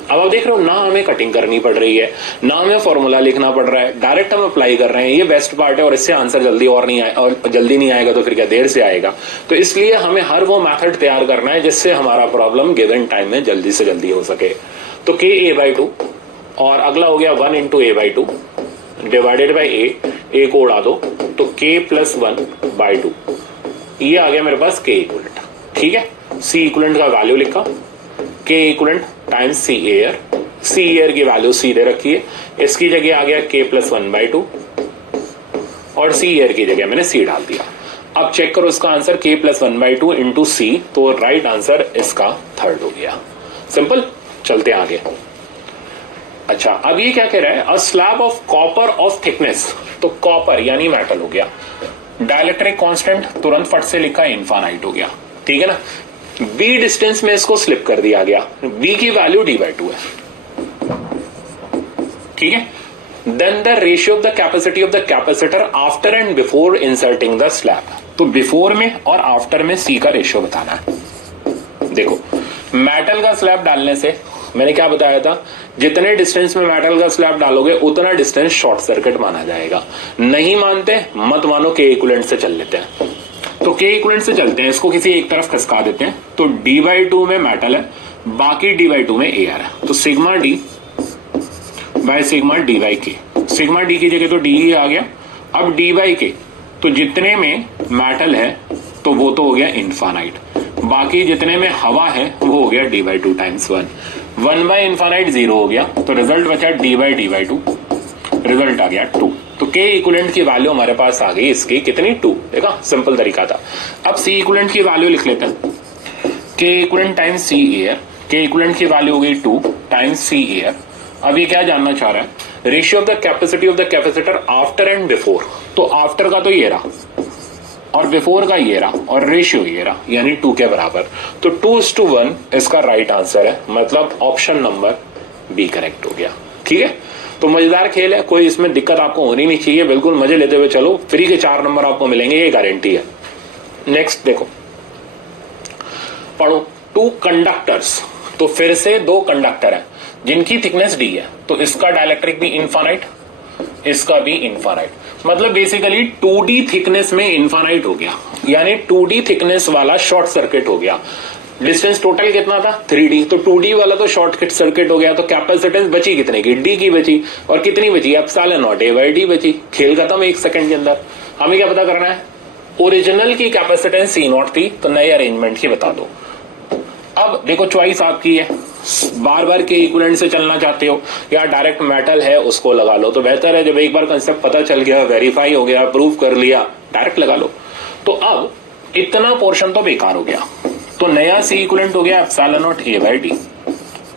अब आप देख रहे हो ना हमें कटिंग करनी पड़ रही है, ना हमें फॉर्मूला लिखना पड़ रहा है, डायरेक्ट हम अप्लाई कर रहे हैं, ये बेस्ट पार्ट है। और इससे आंसर जल्दी और नहीं आए, और जल्दी नहीं आएगा तो फिर क्या देर से आएगा। तो इसलिए हमें हर वो मेथड तैयार करना है जिससे हमारा प्रॉब्लम गिवन टाइम में जल्दी से जल्दी हो सके। तो K a/2 और अगला हो गया 1 into a/2 divided by a को उड़ा दो, तो K प्लस 1/2, ये आ गया मेरे पास K इक्विवेलेंट। ठीक है, C इक्विवेलेंट का वैल्यू लिखा, K equivalent times C air. C air की वैल्यू C दे रखी है, इसकी जगह आ गया K प्लस 1/2 और C एयर की जगह मैंने C डाल दिया। अब चेक करो इसका answer K plus 1/2 into C, तो राइट आंसर इसका थर्ड हो गया। सिंपल, चलते आगे। अच्छा, अब ये क्या कह रहा है, a slab of copper of thickness, तो कॉपर यानी मेटल हो गया, डाइलेक्ट्रिक कांस्टेंट तुरंत फट से लिखा इनफाइनाइट हो गया। ठीक है ना, B डिस्टेंस में इसको स्लिप कर दिया गया, B की वैल्यू d/2 है। ठीक है, then the ratio of the capacity of the capacitor after and before inserting the slab, तो बिफोर में और आफ्टर में C का रेशियो बताना है। देखो, मेटल का स्लैब डालने से मैंने क्या बताया था, जितने डिस्टेंस में मेटल का स्लैब डालोगे उतना डिस्टेंस शॉर्ट सर्किट माना जाएगा। नहीं मानते मत मानो, K इक्विवेलेंट से चल लेते हैं। तो K इक्विवेलेंट से चलते हैं, इसको किसी एक तरफ खसका देते हैं, तो d/2 में मेटल है, बाकी d/2 में एयर है, तो sigma D by sigma d/k। Sigma D की जगह तो d ही आ गया। अब d/k, तो जितने में मेटल है तो वो तो हो गया इनफाइनाइट, बाकी जितने में हवा है वो हो गया d/2 टाइम्स 1 बाय इनफाइनाइट 0 हो गया, तो रिजल्ट बचा d/2, रिजल्ट आ गया 2। तो K इक्विवेलेंट की वैल्यू हमारे पास आ गई इसकी कितनी, 2। देखा, सिंपल तरीका था। अब C इक्विवेलेंट की वैल्यू लिख लेते हैं, K equivalent times C air. K equivalent की वैल्यू हो गई 2 टाइम्स C एयर। अब ये क्या जानना चाह रहा है, ratio of the capacity of the capacitor after and before, तो आफ्टर का तो ये रहा और बिफोर का ये रहा और रेशियो ये रहा, यानी 2 के बराबर, तो 2:1 इसका राइट आंसर है, मतलब ऑप्शन नंबर B करेक्ट हो गया। ठीक है, तो मजेदार खेल है, कोई इसमें दिक्कत आपको होनी नहीं चाहिए, बिल्कुल मजे लेते हुए चलो, फ्री के 4 नंबर आपको मिलेंगे, ये गारंटी है। नेक्स्ट देखो, पढ़ो, 2 कंडक्टर्स, तो फिर से 2 कंडक्टर है जिनकी थिकनेस D है, तो इसका डाइलेक्ट्रिक भी इनफाइनाइट, इसका भी इनफाइनाइट, मतलब बेसिकली 2D थिकनेस में इनफाइनाइट हो गया, यानी 2D थिकनेस वाला शॉर्ट सर्किट हो गया। डिस्टेंस टोटल कितना था 3D, तो 2D वाला तो शॉर्ट सर्किट हो गया, तो कैपेसिटेंस बची कितने की, D की बची, और कितनी बची, एप्सिलॉन नॉट a/d बची। खेल खत्म 1 सेकंड के अंदर। हमें क्या पता करना है, ओरिजिनल की कैपेसिटेंस C0 थी, तो नए अरेंजमेंट की बता दो। अब देखो, चॉइस आपकी है, बार बार K इक्विवेलेंट से चलना चाहते हो या डायरेक्ट मेटल है उसको लगा लो, तो बेहतर है जब एक बार कंसेप्ट पता चल गया, वेरीफाई हो गया, प्रूव कर लिया, डायरेक्ट लगा लो। तो अब इतना पोर्शन तो बेकार हो गया, तो नया सी इक्विवेलेंट हो गया epsilon naught A by D.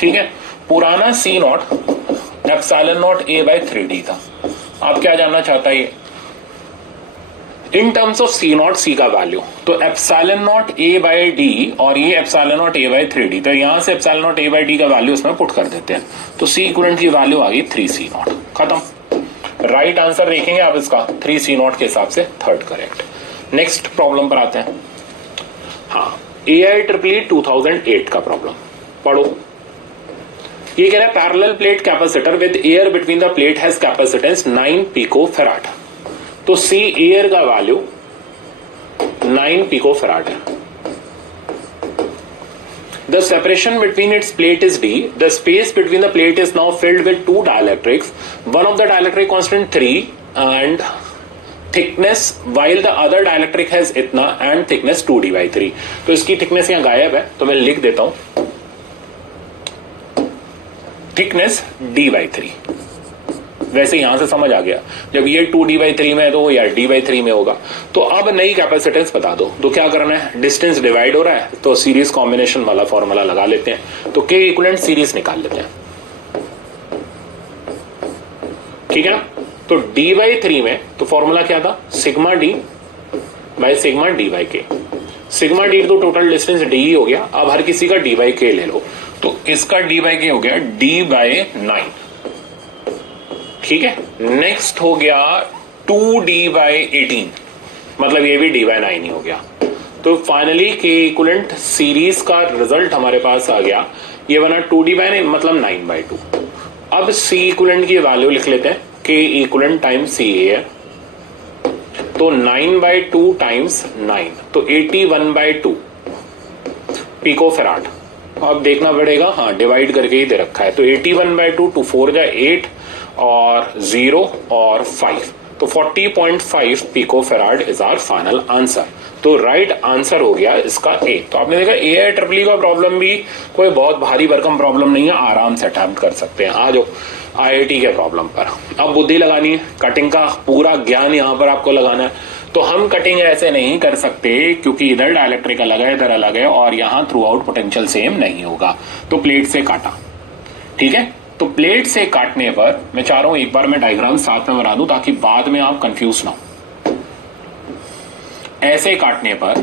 ठीक है, पुराना C naught epsilon naught A by 3d था। आप क्या जानना चाहता है in terms of C naught, C का वैल्यू, तो epsilon naught A by D और ये epsilon naught A by 3d, तो यहां से epsilon naught A by D का वैल्यू इसमें पुट कर देते हैं, तो सी इक्विवेलेंट की वैल्यू आ गई 3c नॉट। खत्म। राइट आंसर देखेंगे आप इसका 3c नॉट के हिसाब से थर्ड करेक्ट। नेक्स्ट प्रॉब्लम पर आते हैं। हाँ, AIEEE 2008 का प्रॉब्लम पढ़ो। ये कह रहा है parallel plate capacitor with air between the plate has capacitance 9 pico farad. तो सी एयर का वैल्यू 9 पिको फैराड है। The separation between its plate is d. The space between the plate is now filled with two dielectrics. One of the dielectric constant 3 and thickness, while the other dielectric has इतना and thickness 2d/3. तो इसकी thickness यहाँ गायब है, तो मैं लिख देता हूं thickness d/3। वैसे यहां से समझ आ गया, जब ये 2d/3 में है तो वो यार d/3 में होगा। तो अब नई कैपेसिटेंस बता दो, तो क्या करना है, डिस्टेंस डिवाइड हो रहा है तो सीरीज कॉम्बिनेशन वाला फॉर्मूला लगा लेते हैं, तो के इक्विवेलेंट सीरीज निकाल लेते हैं। ठीक है, तो d/3 में तो फॉर्मूला क्या था, sigma D by sigma D by के। सिग्मा डी तो टोटल डिस्टेंस डी ही हो गया, अब हर किसी का डी बाई के ले लो, तो इसका डी बाई के हो गया d/9। ठीक है, नेक्स्ट हो गया 2d/18, मतलब ये भी d/9 ही हो गया। तो फाइनली के इक्विवेलेंट सीरीज का रिजल्ट हमारे पास आ गया, ये बना 2d/9 मतलब 9/2। अब सी इक्विवेलेंट की वैल्यू लिख लेते हैं, के इक्विवेलेंट टाइम्स सी है, तो 9/2 टाइम्स 9 तो 81/2 पिको फैराड। अब देखना पड़ेगा, हाँ डिवाइड करके ही दे रखा है, तो 81/2 टू 4 जा 8 और 0 और 5, तो 40.5 pico farad is our final answer. तो राइट आंसर हो गया इसका ए। तो आपने देखा AIEEE का प्रॉब्लम भी कोई बहुत भारी भरकम प्रॉब्लम नहीं है, आराम से अटेम्प्ट कर सकते हैं। आ जाओ IIT के प्रॉब्लम पर, अब बुद्धि लगानी है, कटिंग का पूरा ज्ञान यहां पर आपको लगाना है। तो हम कटिंग ऐसे नहीं कर सकते क्योंकि इधर डायलेक्ट्रिक अलग है, इधर अलग है, और यहां थ्रू आउट पोटेंशियल सेम नहीं होगा, तो प्लेट से काटा। ठीक है, तो प्लेट से काटने पर मैं चाह रहा हूं एक बार मैं डायग्राम साथ में बना दूं ताकि बाद में आप कंफ्यूज ना हो। ऐसे काटने पर,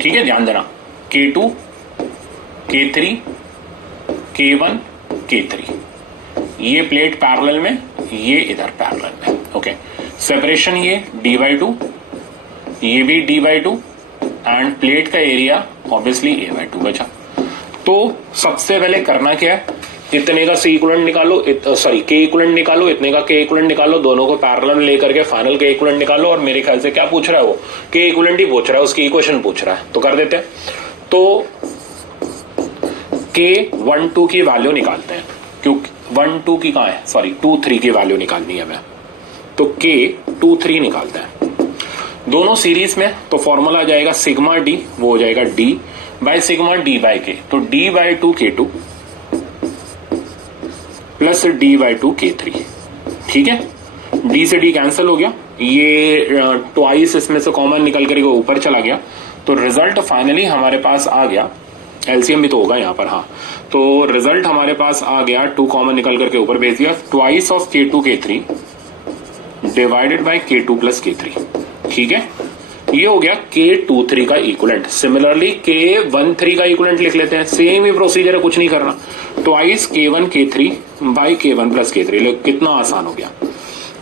ठीक है, ध्यान देना, K2 K3 K1 K3, ये प्लेट पैरेलल में, ये इधर पैरेलल में। ओके, सेपरेशन ये d/2, ये भी d/2 एंड प्लेट का एरिया ऑब्वियसली a/2 बचा। तो सबसे पहले करना क्या है, इतने का सी इक्विवेलेंट निकालो, सॉरी के इक्विवेलेंट निकालो, इतने का के इक्विवेलेंट निकालो, दोनों को पैरेलल लेकर के फाइनल के इक्विवेलेंट निकालो। और मेरे ख्याल से क्या पूछ रहा है वो, के इक्विवेलेंट ही पूछ रहा है, उसकी इक्वेशन पूछ रहा है, तो कर देते हैं। तो K12 की वैल्यू निकालते हैं, क्योंकि 12 की कहां है, सॉरी 23 की वैल्यू निकालनी है हमें, तो K23 निकालते हैं। दोनों सीरीज में, तो फॉर्मूला आ जाएगा सिग्मा डी, वो हो जाएगा D by sigma D by K, तो d/2 K2 plus d/2 K3। ठीक है, d से d कैंसिल हो गया, ये ट्वाइस इसमें से कॉमन निकल कर ऊपर चला गया, तो रिजल्ट फाइनली हमारे पास आ गया, एलसीएम भी तो होगा यहाँ पर, हाँ, तो रिजल्ट हमारे पास आ गया 2 कॉमन निकल करके ऊपर भेज दिया, twice of K2 K3 divided by K2 plus K3। ठीक है, ये हो गया K23 का इक्विवेलेंट। सिमिलरली K13 का इक्विवेलेंट लिख लेते हैं, सेम ही प्रोसीजर है, कुछ नहीं करना, twice K1 K3 by K1 plus K3। लोग कितना आसान हो गया।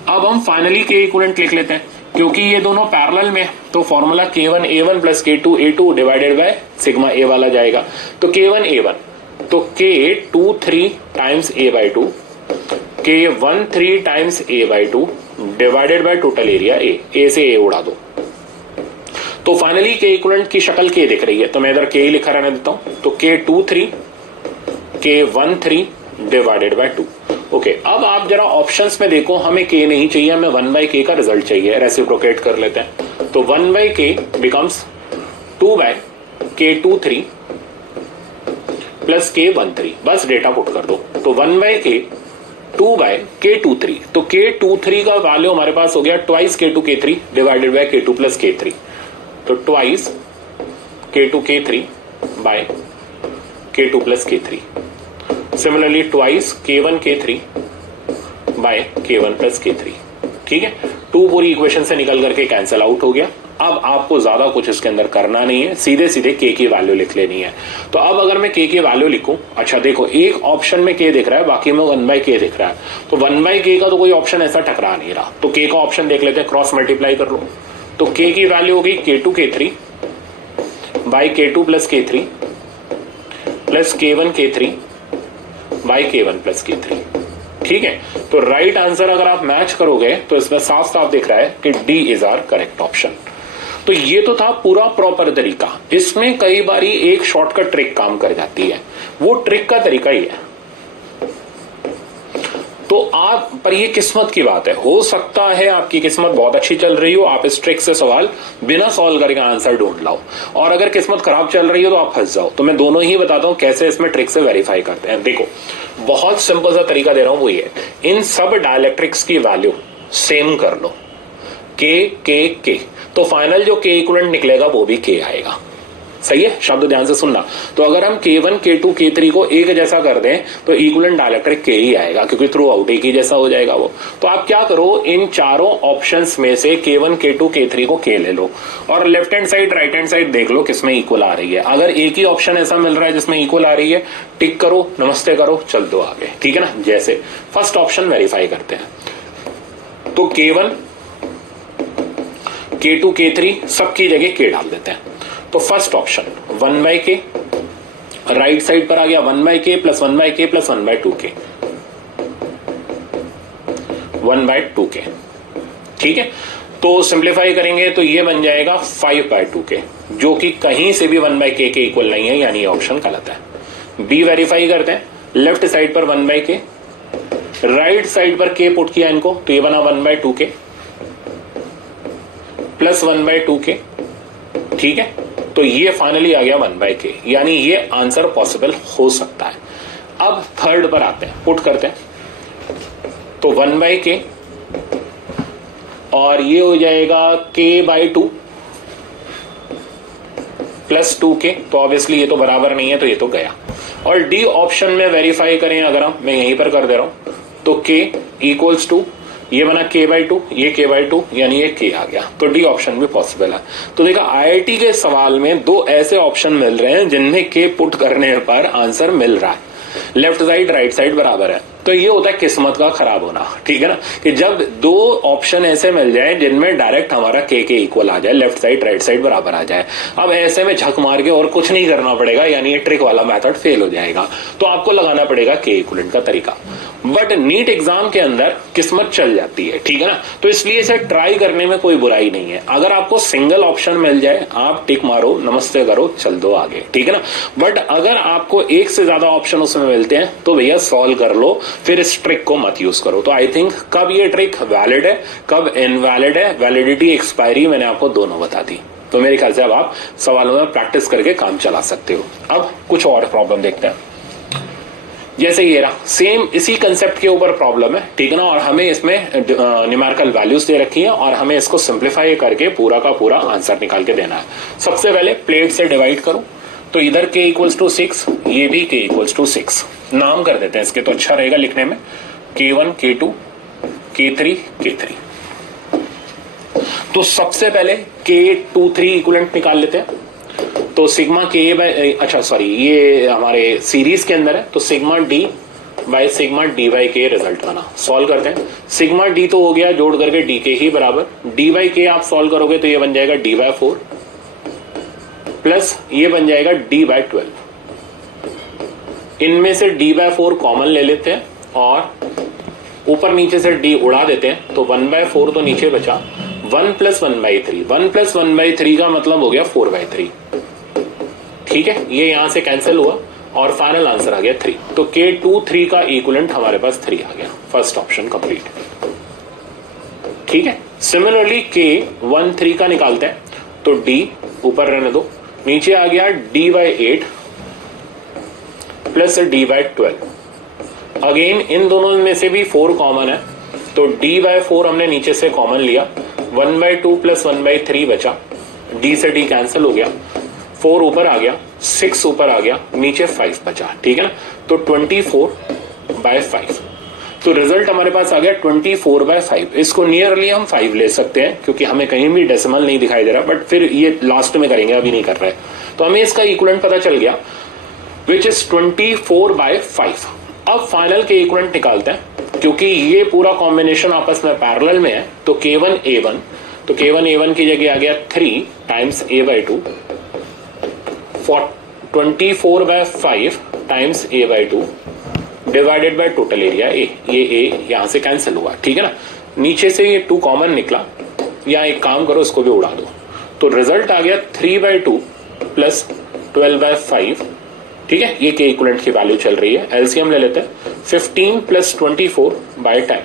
अब हम फाइनली के इक्विवेलेंट लिख लेते हैं, क्योंकि ये दोनों पैरेलल में, तो formula K1 A1 plus K2 A2 divided by sigma A वाला जाएगा, तो K1 A1, तो K23 times A/2, K13 times A/2 divided by total area A से A उड़ा दो। तो फाइनली के इक्विवेलेंट की शक्ल K दिख रही है, तो मैं इधर K लिखा रहने देता हूं, तो K23 K13 divided by 2। Okay, अब आप जरा ऑप्शंस में देखो, हमें K नहीं चाहिए, हमें 1/K का रिजल्ट चाहिए, रेसिप्रोकेट कर लेते हैं, तो 1/K becomes 2/K23 plus K13, बस डेटा पुट कर दो, तो 1/K 2/K23, तो K23 का वैल्यू हमारे पास हो गया twice K2 K3 divided by K2 plus K3, तो twice K2 K3 by K2 plus K3। Similarly twice K1 K3 by K1 plus K3। ठीक है, 2 पूरी इक्वेशन से निकल करके कैंसिल आउट हो गया। अब आपको ज्यादा कुछ इसके अंदर करना नहीं है, सीधे सीधे K की वैल्यू लिख लेनी है। तो अब अगर मैं K की वैल्यू लिखूं, अच्छा देखो एक ऑप्शन में K दिख रहा है, बाकी में 1/K दिख रहा है, तो 1/K का तो कोई ऑप्शन ऐसा टकरा नहीं रहा, तो K का ऑप्शन देख लेते हैं, क्रॉस मल्टीप्लाई कर लो। तो K की वैल्यू होगी K2 K3 by K2 plus K3 plus K1 K3 by K1 plus K3। ठीक है, तो राइट आंसर अगर आप मैच करोगे तो इसमें साफ साफ दिख रहा है कि D is our correct option. तो ये तो था पूरा प्रॉपर तरीका। इसमें कई बारी एक शॉर्टकट ट्रिक काम कर जाती है, वो ट्रिक का तरीका ही है। तो आप पर ये किस्मत की बात है, हो सकता है आपकी किस्मत बहुत अच्छी चल रही हो, आप इस ट्रिक से सवाल बिना सॉल्व करके आंसर ढूंढ लाओ, और अगर किस्मत खराब चल रही हो तो आप फंस जाओ। तो मैं दोनों ही बताता हूं कैसे इसमें ट्रिक से वेरीफाई करते हैं। देखो बहुत सिंपल सा तरीका दे रहा हूं, वो ये, इन सब डायलैक्ट्रिक्स की वैल्यू सेम कर लो, के, तो फाइनल जो के इक्विवेलेंट निकलेगा वो भी के आएगा। सही है, शब्द ध्यान से सुनना। तो अगर हम K1 K2 K3 को एक जैसा कर दें तो इक्विवेलेंट डायलैक्ट्रिक के ही आएगा, क्योंकि थ्रू आउट एक ही जैसा हो जाएगा वो। तो आप क्या करो, इन चारों ऑप्शंस में से K1 K2 K3 को K ले लो, और left hand side right hand side देख लो किसमें इक्वल आ रही है। अगर एक ही ऑप्शन ऐसा मिल रहा है जिसमें इक्वल आ रही है, टिक करो, नमस्ते करो, चल दो आगे। ठीक है ना, जैसे फर्स्ट ऑप्शन वेरीफाई करते हैं। तो K1 K2 K3 सबकी जगह K डाल देते हैं। तो first option 1/K, right side पर आ गया 1/K plus 1/K plus 1/2K, 1/2K। ठीक है, तो सिंप्लीफाई करेंगे तो ये बन जाएगा 5/2K, जो कि कहीं से भी 1/K के इक्वल नहीं है, यानी ये ऑप्शन गलत है। बी वेरीफाई करते हैं, लेफ्ट साइड पर 1/K, राइट साइड पर K पुट किया इनको, तो ये बना 1/2K प्लस 1/2K। ठीक है, तो ये फाइनली आ गया 1/K, यानी ये आंसर पॉसिबल हो सकता है। अब थर्ड पर आते हैं, पुट करते हैं, तो 1/K और ये हो जाएगा K/2 प्लस 2K, तो ऑब्वियसली ये तो बराबर नहीं है, तो ये तो गया। और डी ऑप्शन में वेरीफाई करें अगर हम, मैं यहीं पर कर दे रहा हूं, तो K इक्वल्स टू, ये बना K/2, ये K/2, यानी ये K आ गया, तो डी ऑप्शन भी पॉसिबल है। तो देखा, आईआईटी के सवाल में 2 ऐसे ऑप्शन मिल रहे हैं जिनमें K पुट करने पर आंसर मिल रहा है, लेफ्ट साइड राइट साइड बराबर है। तो ये होता है किस्मत का खराब होना। ठीक है ना, कि जब 2 ऑप्शन ऐसे मिल जाए जिनमें डायरेक्ट हमारा K के इक्वल आ जाए, लेफ्ट साइड राइट साइड बराबर आ जाए। अब ऐसे में झक मार के और कुछ नहीं करना पड़ेगा, यानी ये ट्रिक वाला मेथड फेल हो जाएगा, तो आपको लगाना पड़ेगा K इक्विवेलेंट का तरीका। बट नीट एग्जाम के अंदर किस्मत चल जाती है, ठीक है ना, तो इसलिए इसे ट्राई करने में कोई बुराई नहीं है। अगर आपको सिंगल ऑप्शन मिल जाए, आप टिक मारो, नमस्ते करो, चल दो आगे। ठीक है ना, बट अगर आपको एक से ज्यादा ऑप्शन उसमें मिलते हैं तो भैया सॉल्व कर लो, फिर इस ट्रिक को मत यूज करो। तो आई थिंक कब ये ट्रिक वैलिड है, कब इनवैलिड है, वैलिडिटी एक्सपायरी मैंने आपको दोनों बता दी। तो मेरे ख्याल से अब आप सवालों में प्रैक्टिस करके काम चला सकते हो। अब कुछ और प्रॉब्लम देखते हैं, जैसे ये रहा, सेम इसी कंसेप्ट के ऊपर प्रॉब्लम है, ठीक है ना, और हमें इसमें न्यूमेरिकल वैल्यूज दे रखी है और हमें इसको सिंप्लीफाई करके पूरा का पूरा आंसर निकाल के देना है। सबसे पहले प्लेट से डिवाइड करो, तो इधर K इक्वल्स टू 6, ये भी K इक्वल्स टू 6, नाम कर देते हैं इसके, तो अच्छा रहेगा लिखने में, K1 K2 K3 K3। तो सबसे पहले K23 इक्विवेलेंट निकाल लेते हैं। तो सिग्मा K बाय, अच्छा सॉरी, ये हमारे सीरीज के अंदर है, तो sigma D by sigma D by K result बना। सॉल्व करते हैं, सिग्मा D तो हो गया जोड़ करके D के ही बराबर, D बाई K आप सॉल्व करोगे तो ये बन जाएगा D बाय 4 प्लस ये बन जाएगा D बाय 12। इनमें से D बाय 4 कॉमन ले लेते हैं और ऊपर नीचे से D उड़ा देते हैं, तो 1/4 तो नीचे बचा, 1 प्लस 1/3, 1 प्लस 1/3 का मतलब हो गया 4/3। ठीक है, ये यहां से कैंसिल हुआ और फाइनल आंसर आ गया 3। तो K23 का इक्विवेलेंट हमारे पास 3 आ गया, फर्स्ट ऑप्शन कंप्लीट। ठीक है, सिमिलरली K13 का निकालते हैं, तो D ऊपर रहने दो, नीचे आ गया D by 8 plus D by 12। Again इन दोनों में से भी 4 कॉमन है, तो D बाय 4 हमने नीचे से कॉमन लिया, 1/2 प्लस 1/3 बचा, D से D कैंसिल हो गया, 4 ऊपर आ गया, 6 ऊपर आ गया, नीचे 5 बचा, ठीक है ना। तो 24/5, तो रिजल्ट हमारे पास आ गया 24/5। इसको नियरली हम 5 ले सकते हैं क्योंकि हमें कहीं भी डेसिमल नहीं दिखाई दे रहा, बट फिर ये लास्ट में करेंगे, अभी नहीं कर रहे। तो हमें इसका इक्विवेलेंट पता चल गया विच इज 24/5। अब फाइनल के इक्विवेलेंट निकालते हैं क्योंकि ये पूरा कॉम्बिनेशन आपस में पैरेलल में है। तो K1A1, तो K1A1 की जगह आ गया 3 times A/2 24/5 times A/2 divided by total area A. ये ए यहां से कैंसिल हुआ, ठीक है ना। नीचे से ये 2 कॉमन निकला, या एक काम करो इसको भी उड़ा दो। तो रिजल्ट आ गया 3/2 प्लस 12/5, ठीक है। ये के इक्विवेलेंट की वैल्यू चल रही है। एलसीएम ले लेते हैं, 15 प्लस 24/10,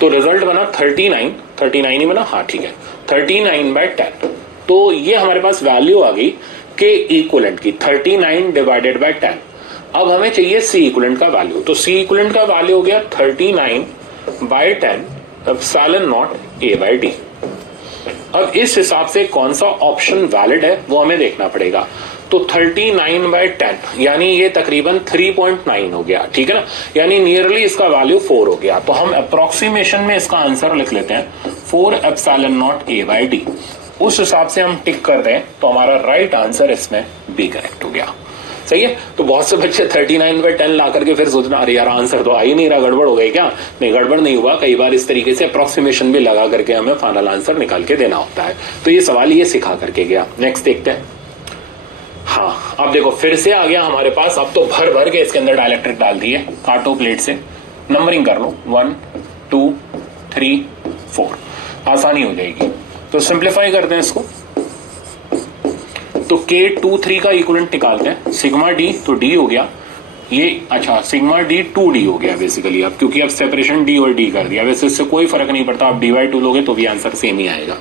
तो रिजल्ट बना 39 ही बना, हाँ ठीक है, 39/10। तो ये हमारे पास वैल्यू आ गई के इक्विवेलेंट की, 39 डिवाइडेड बाय 10। अब हमें चाहिए सी इक्विवेलेंट का वैल्यू, तो सी इक्विवेलेंट का वैल्यू हो गया 39/10 एप्सिलॉन नॉट A/D। अब इस हिसाब से कौन सा ऑप्शन वैलिड है वो हमें देखना पड़ेगा। तो 39/10 यानी ये तकरीबन 3.9 हो गया, ठीक है ना, यानी नियरली इसका वैल्यू 4 हो गया। तो हम अप्रोक्सीमेशन में इसका आंसर लिख लेते हैं 4 एप्सिलॉन नॉट A/D। उस हिसाब से हम टिक कर दें तो हमारा राइट आंसर इसमें बी करेक्ट हो गया, सही है। तो बहुत से बच्चे 39/10 ला करके फिर सोचना अरे यार आंसर तो आ ही नहीं रहा, गड़बड़ हो गई क्या। नहीं, गड़बड़ नहीं हुआ। कई बार इस तरीके से अप्रोक्सीमेशन भी लगा करके हमें फाइनल आंसर निकाल के देना होता है। तो ये सवाल ये सिखा करके गया। नेक्स्ट देखते हैं। हाँ, अब देखो फिर से आ गया हमारे पास। अब तो भर भर के इसके अंदर डाइलेक्ट्रिक डाल दिए। काटो प्लेट से, नंबरिंग कर लो, 1 2 3 4, आसानी हो जाएगी। तो सिंप्लीफाई करते हैं इसको। तो K23 का इक्विवेलेंट निकालते हैं। सिग्मा डी, तो डी हो गया ये, अच्छा सिग्मा डी 2D हो गया बेसिकली अब, क्योंकि अब सेपरेशन डी और डी कर दिया। वैसे इससे कोई फर्क नहीं पड़ता, आप dy2 लोगे तो भी आंसर सेम ही आएगा।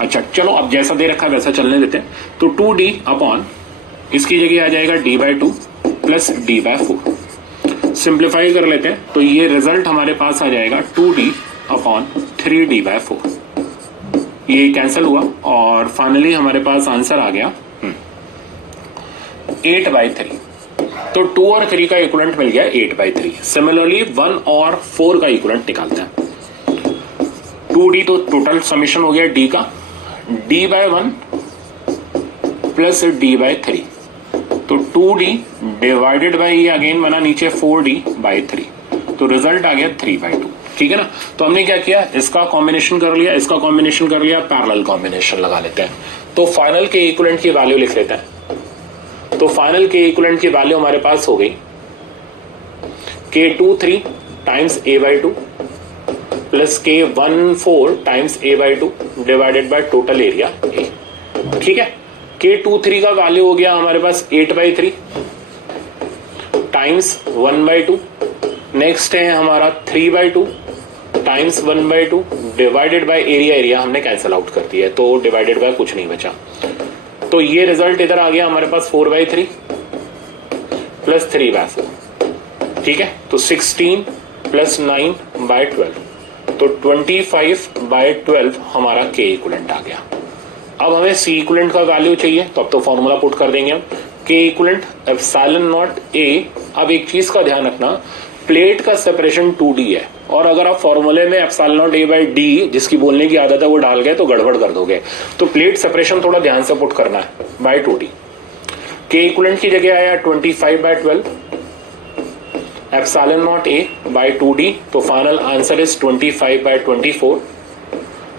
अच्छा चलो, अब जैसा दे रखा है वैसा चलने देते हैं। तो 2D अपॉन इसकी जगह आ जाएगा d/2 प्लस d/4। सिंप्लीफाई कर लेते हैं तो ये रिजल्ट हमारे पास आ जाएगा 2D अपॉन 3d/4। ये कैंसिल हुआ और फाइनली हमारे पास आंसर आ गया 8/3। तो 2 और 3 का इक्विवेलेंट मिल गया 8/3। सिमिलरली 1 और 4 का इक्विवेलेंट निकालते हैं। 2D तो टोटल समीशन हो गया d का, d/1 प्लस d/3। तो 2D डिवाइडेड बाई ये अगेन बना नीचे 4D/3। तो रिजल्ट आ गया 3/2, ठीक है ना। तो हमने क्या किया, इसका कॉम्बिनेशन कर लिया, इसका कॉम्बिनेशन कर लिया, पैरेलल कॉम्बिनेशन लगा लेते हैं। तो फाइनल के इक्विवेलेंट की वैल्यू लिख लेते हैं। तो फाइनल के इक्विवेलेंट की वैल्यू हमारे पास हो गई K23 times A/2 plus K14 times A/2 divided by total area A, ठीक है। K23 का वैल्यू हो गया हमारे पास 8/3 टाइम्स 1/2। नेक्स्ट है हमारा 3/2 टाइम्स 1/2 डिवाइडेड बाय एरिया हमने कैंसिल आउट कर दिया है, तो डिवाइडेड बाय कुछ नहीं बचा। तो ये रिजल्ट इधर आ गया हमारे पास 4/3 प्लस 3/4, ठीक है। तो 16 प्लस 9/12, तो 25/12 हमारा के इक्विवेलेंट आ गया। अब हमें सी इक्विवेलेंट का वैल्यू चाहिए, तो अब तो फॉर्मूला पुट कर देंगे हम, के इक्विवेलेंट एप्सिलॉन नॉट ए। अब एक चीज का ध्यान रखना, प्लेट का सेपरेशन 2D है, और अगर आप फॉर्मूले में एप्सिलॉन नॉट A/D जिसकी बोलने की आदत है वो डाल गए तो गड़बड़ कर दोगे। तो प्लेट सेपरेशन थोड़ा ध्यान से पुट करना है, बाय 2D। के इक्विवेलेंट की जगह आया 25/12 epsilon naught A by 2D। तो final answer is 25/24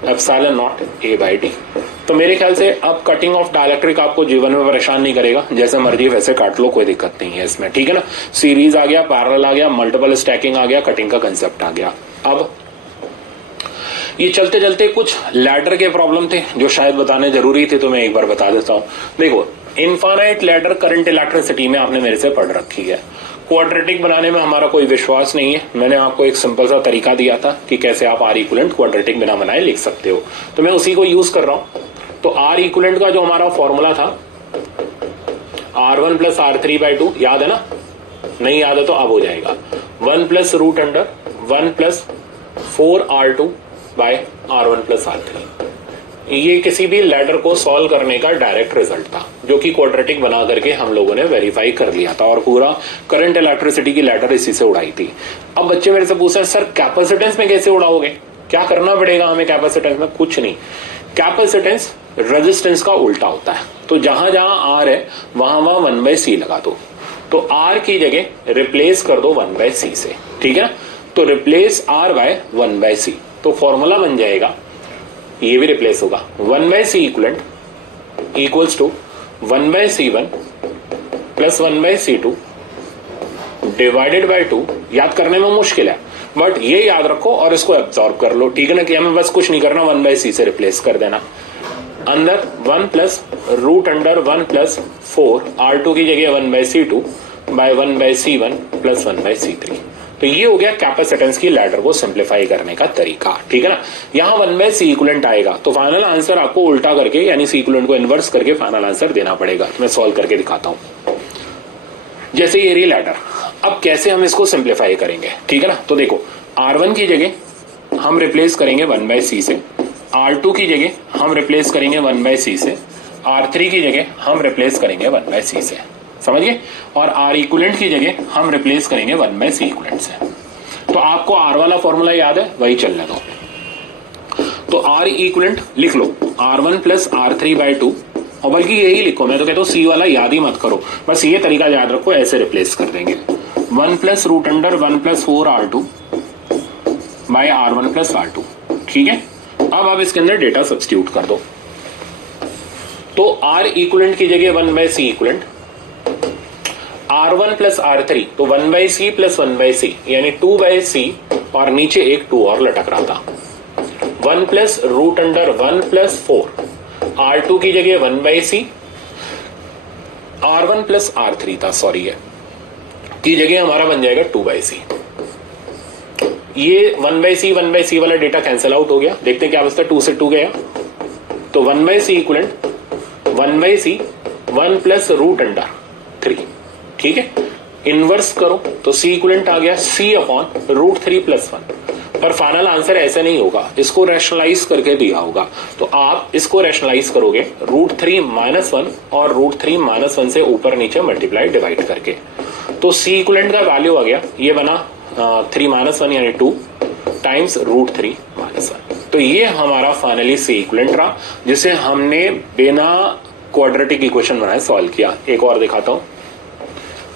epsilon naught A/D। तो मेरे ख्याल से अब कटिंग ऑफ डाइलेक्ट्रिक आपको जीवन में परेशान नहीं करेगा, जैसे मर्जी वैसे काट लो, कोई दिक्कत नहीं है इसमें, ठीक है ना। सीरीज आ गया, पैरेलल आ गया, मल्टीपल स्टैकिंग आ गया, कटिंग का कंसेप्ट आ गया। अब ये चलते चलते कुछ लैडर के प्रॉब्लम थे जो शायद बताने जरूरी थे, तो मैं एक बार बता देता हूं। देखो, इनफाइनाइट लैडर करंट इलेक्ट्रिसिटी में आपने मेरे से पढ़ रखी है। क्वाड्रेटिक बनाने में हमारा कोई विश्वास नहीं है। मैंने आपको एक सिंपल सा तरीका दिया था कि कैसे आप आर इक्विवेलेंट क्वाड्रेटिक बिना बनाए लिख सकते हो, तो मैं उसी को यूज कर रहा हूं। तो आर इक्विवेलेंट का जो हमारा फॉर्मूला था R1 प्लस R3/2, याद है ना? नहीं याद है तो अब हो जाएगा 1 plus root under 1 plus 4R2 by R1 plus R3। ये किसी भी लैडर को सॉल्व करने का डायरेक्ट रिजल्ट था, जो कि क्वाड्रेटिक बना करके हम लोगों ने वेरीफाई कर लिया था और पूरा करंट इलेक्ट्रिसिटी की लैडर इसी से उड़ाई थी। अब बच्चे मेरे से पूछ रहे हैं सर कैपेसिटेंस में कैसे उड़ाओगे, क्या करना पड़ेगा हमें कैपेसिटेंस में? कुछ नहीं, कैपेसिटेंस रेजिस्टेंस का उल्टा होता है। तो जहां जहां आर है वहां वहां 1/c लगा दो। तो आर की जगह रिप्लेस कर दो 1/c से, ठीक है ना। तो रिप्लेस आर बाय 1/c, तो फॉर्मूला बन जाएगा, ये भी रिप्लेस होगा 1/c equivalent equals to 1/c1 plus 1/c2 divided by 2। याद करने में मुश्किल है बट ये याद रखो और इसको एब्जॉर्ब कर लो, ठीक है ना, कि हमें बस कुछ नहीं करना, 1/c से रिप्लेस कर देना। अंदर 1 plus root under 1 plus 4 R2 की जगह 1/c2 bye 1/c1 plus 1/c3। तो ये हो गया कैपेसिटेंस की लैडर को सिंप्लीफाई करने का तरीका, ठीक है ना। यहां 1/c इक्विवेलेंट आएगा तो फाइनल आंसर आपको उल्टा करके यानी c इक्विवेलेंट को इन्वर्स करके फाइनल आंसर देना पड़ेगा। मैं सॉल्व करके दिखाता हूं। जैसे ये रही लैडर, अब कैसे हम इसको सिंप्लीफाई करेंगे, ठीक है ना। तो देखो R1 की जगह हम रिप्लेस करेंगे 1/c से, R2 की जगह हम रिप्लेस करेंगे 1/c से, R3 की जगह हम रिप्लेस करेंगे 1/c से, समझिए, और R इक्विवेलेंट की जगह हम रिप्लेस करेंगे 1/c इक्विवेलेंट से। तो आपको R वाला फॉर्मूला याद है, वही चलने दो। तो R इक्विवेलेंट लिख लो R1 प्लस R3/2, और बल्कि यही लिखो, मैं तो कहता हूं C वाला याद ही मत करो, बस ये तरीका याद रखो, ऐसे रिप्लेस कर देंगे 1 plus root under 1 plus 4 R2 by R1 plus R2, ठीक है। अब आप इसके अंदर डेटा सब्स्टिट्यूट कर दो। तो R इक्विवेलेंट की जगह 1/c equivalent, R1 plus R3 तो 1/c प्लस 1/c यानी 2/c, और नीचे एक 2 और लटक रहा था, 1 plus root under 1 plus 4 R2 की जगह 1/c, R1 प्लस R3 था, सॉरी है, की जगह हमारा बन जाएगा 2/c। ये 1/c वाला डेटा कैंसिल आउट हो गया, देखते हैं क्या बचता है, 2 से 2 गया, तो 1/c equivalent 1/c 1 plus root under 3, ठीक है। इनवर्स करो तो c इक्विवेलेंट आ गया c अपॉन रूट 3 प्लस 1। पर फाइनल आंसर ऐसे नहीं होगा, इसको रैशनलाइज करके दिया होगा, तो आप इसको रैशनलाइज करोगे रूट 3 माइनस 1 और रूट 3 माइनस 1 से ऊपर नीचे मल्टीप्लाई डिवाइड करके, तो c इक्विवेलेंट का वैल्यू आ गया, ये बना 3 माइनस 1 यानी 2 टाइम्स रूट 3 माइनस 1। तो ये हमारा फाइनली c इक्विवेलेंट रहा, जिसे हमने बिना क्वाड्रेटिक इक्वेशन बनाए सॉल्व किया। एक और दिखाता हूं,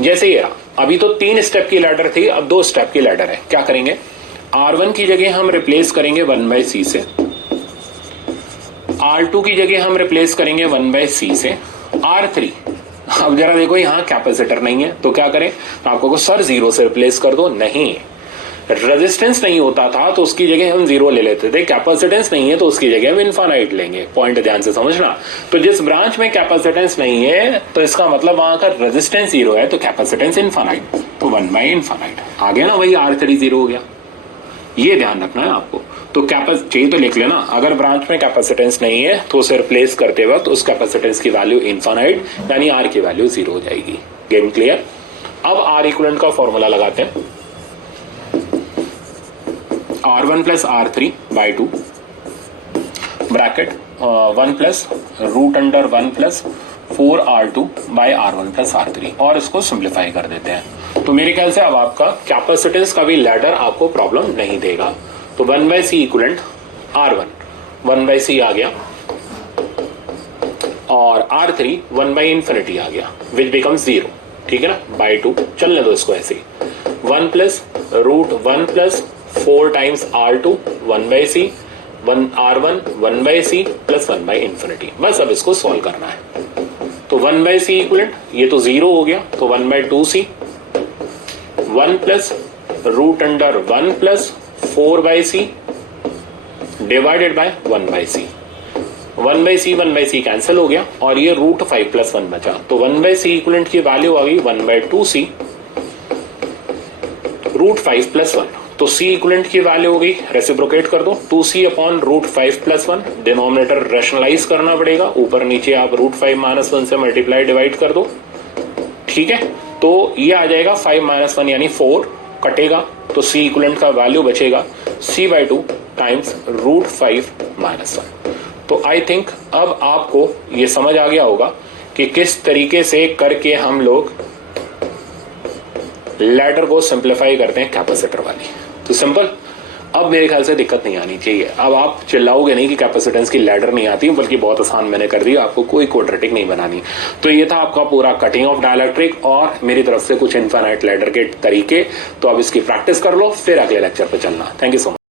जैसे ये रहा, अभी तो 3 स्टेप की लैडर थी, अब 2 स्टेप की लैडर है। क्या करेंगे, R1 की जगह हम रिप्लेस करेंगे 1/c से, R2 की जगह हम रिप्लेस करेंगे 1/c से, R3, अब जरा देखो यहां कैपेसिटर नहीं है तो क्या करें, तो आपको सर 0 से रिप्लेस कर दो, नहीं, रेजिस्टेंस नहीं होता था तो उसकी जगह हम 0 ले लेते थे, कैपेसिटेंस नहीं है तो उसकी जगह हम इनफाइनाइट लेंगे। पॉइंट ध्यान से समझना, तो जिस ब्रांच में कैपेसिटेंस नहीं है तो इसका मतलब वहां का रेजिस्टेंस 0 है, तो कैपेसिटेंस इनफाइनाइट, तो 1/इनफाइनाइट आ गया ना, वही R3 0 हो गया, ये ध्यान रखना है आपको। तो चाहिए तो लिख लेना, अगर ब्रांच में कैपेसिटेंस नहीं है तो उसे रिप्लेस करते वक्त उस कैपेसिटेंस की वैल्यू इनफाइनाइट यानी R की वैल्यू 0 हो जाएगी। Game clear. अब R इक्विवेलेंट का फॉर्मूला लगाते हैं, R1 plus R3/2 bracket 1 plus root under 1 plus 4 R2 by R1 plus R3, और इसको सिंप्लीफाई कर देते हैं। तो मेरे ख्याल से अब आपका कैपेसिटेंस का भी लैडर आपको प्रॉब्लम नहीं देगा। तो 1/c इक्विवेलेंट R1 1/c आ गया और R3 1/इंफिनिटी आ गया, विच बिकम्स 0, ठीक है ना, बाय 2। चलने दो इसको ऐसे ही, 1 plus root 1 plus 4 times R2 1/c, R1 1/c plus 1/इंफिनिटी। बस अब इसको सॉल्व करना है। तो 1/c इक्विवेलेंट, ये तो 0 हो गया, तो 1/2c 1 plus root under 1 plus 4/c divided by 1/c। 1/c cancel हो गया और ये रूट 5 प्लस 1 बचा, तो 1/c इक्विवेलेंट की वैल्यू आ गई 1/2c रूट 5 प्लस 1। तो c इक्विवेलेंट की वैल्यू हो गई, रेसिप्रोकेट कर दो, 2c upon root 5 plus 1, denominator rationalize करना पड़ेगा, ऊपर नीचे आप रूट 5 माइनस 1 से मल्टीप्लाई डिवाइड कर दो, ठीक है। तो ये आ जाएगा 5 माइनस 1 यानी 4, कटेगा तो c इक्विवेलेंट का वैल्यू बचेगा c/2 टाइम्स रूट 5 माइनस 1। तो आई थिंक अब आपको ये समझ आ गया होगा कि किस तरीके से करके हम लोग लैडर को सिंप्लीफाई करते हैं कैपेसिटर वाली। तो सिंपल, अब मेरे ख्याल से दिक्कत नहीं आनी चाहिए। अब आप चिल्लाओगे नहीं कि कैपेसिटेंस की लैडर नहीं आती, बल्कि बहुत आसान मैंने कर दिया, आपको कोई क्वाड्रेटिक नहीं बनानी। तो ये था आपका पूरा कटिंग ऑफ डाइलेक्ट्रिक और मेरी तरफ से कुछ इनफाइनाइट लैडर के तरीके। तो अब इसकी प्रैक्टिस कर लो, फिर अगले लेक्चर पे चलना। Thank you so much.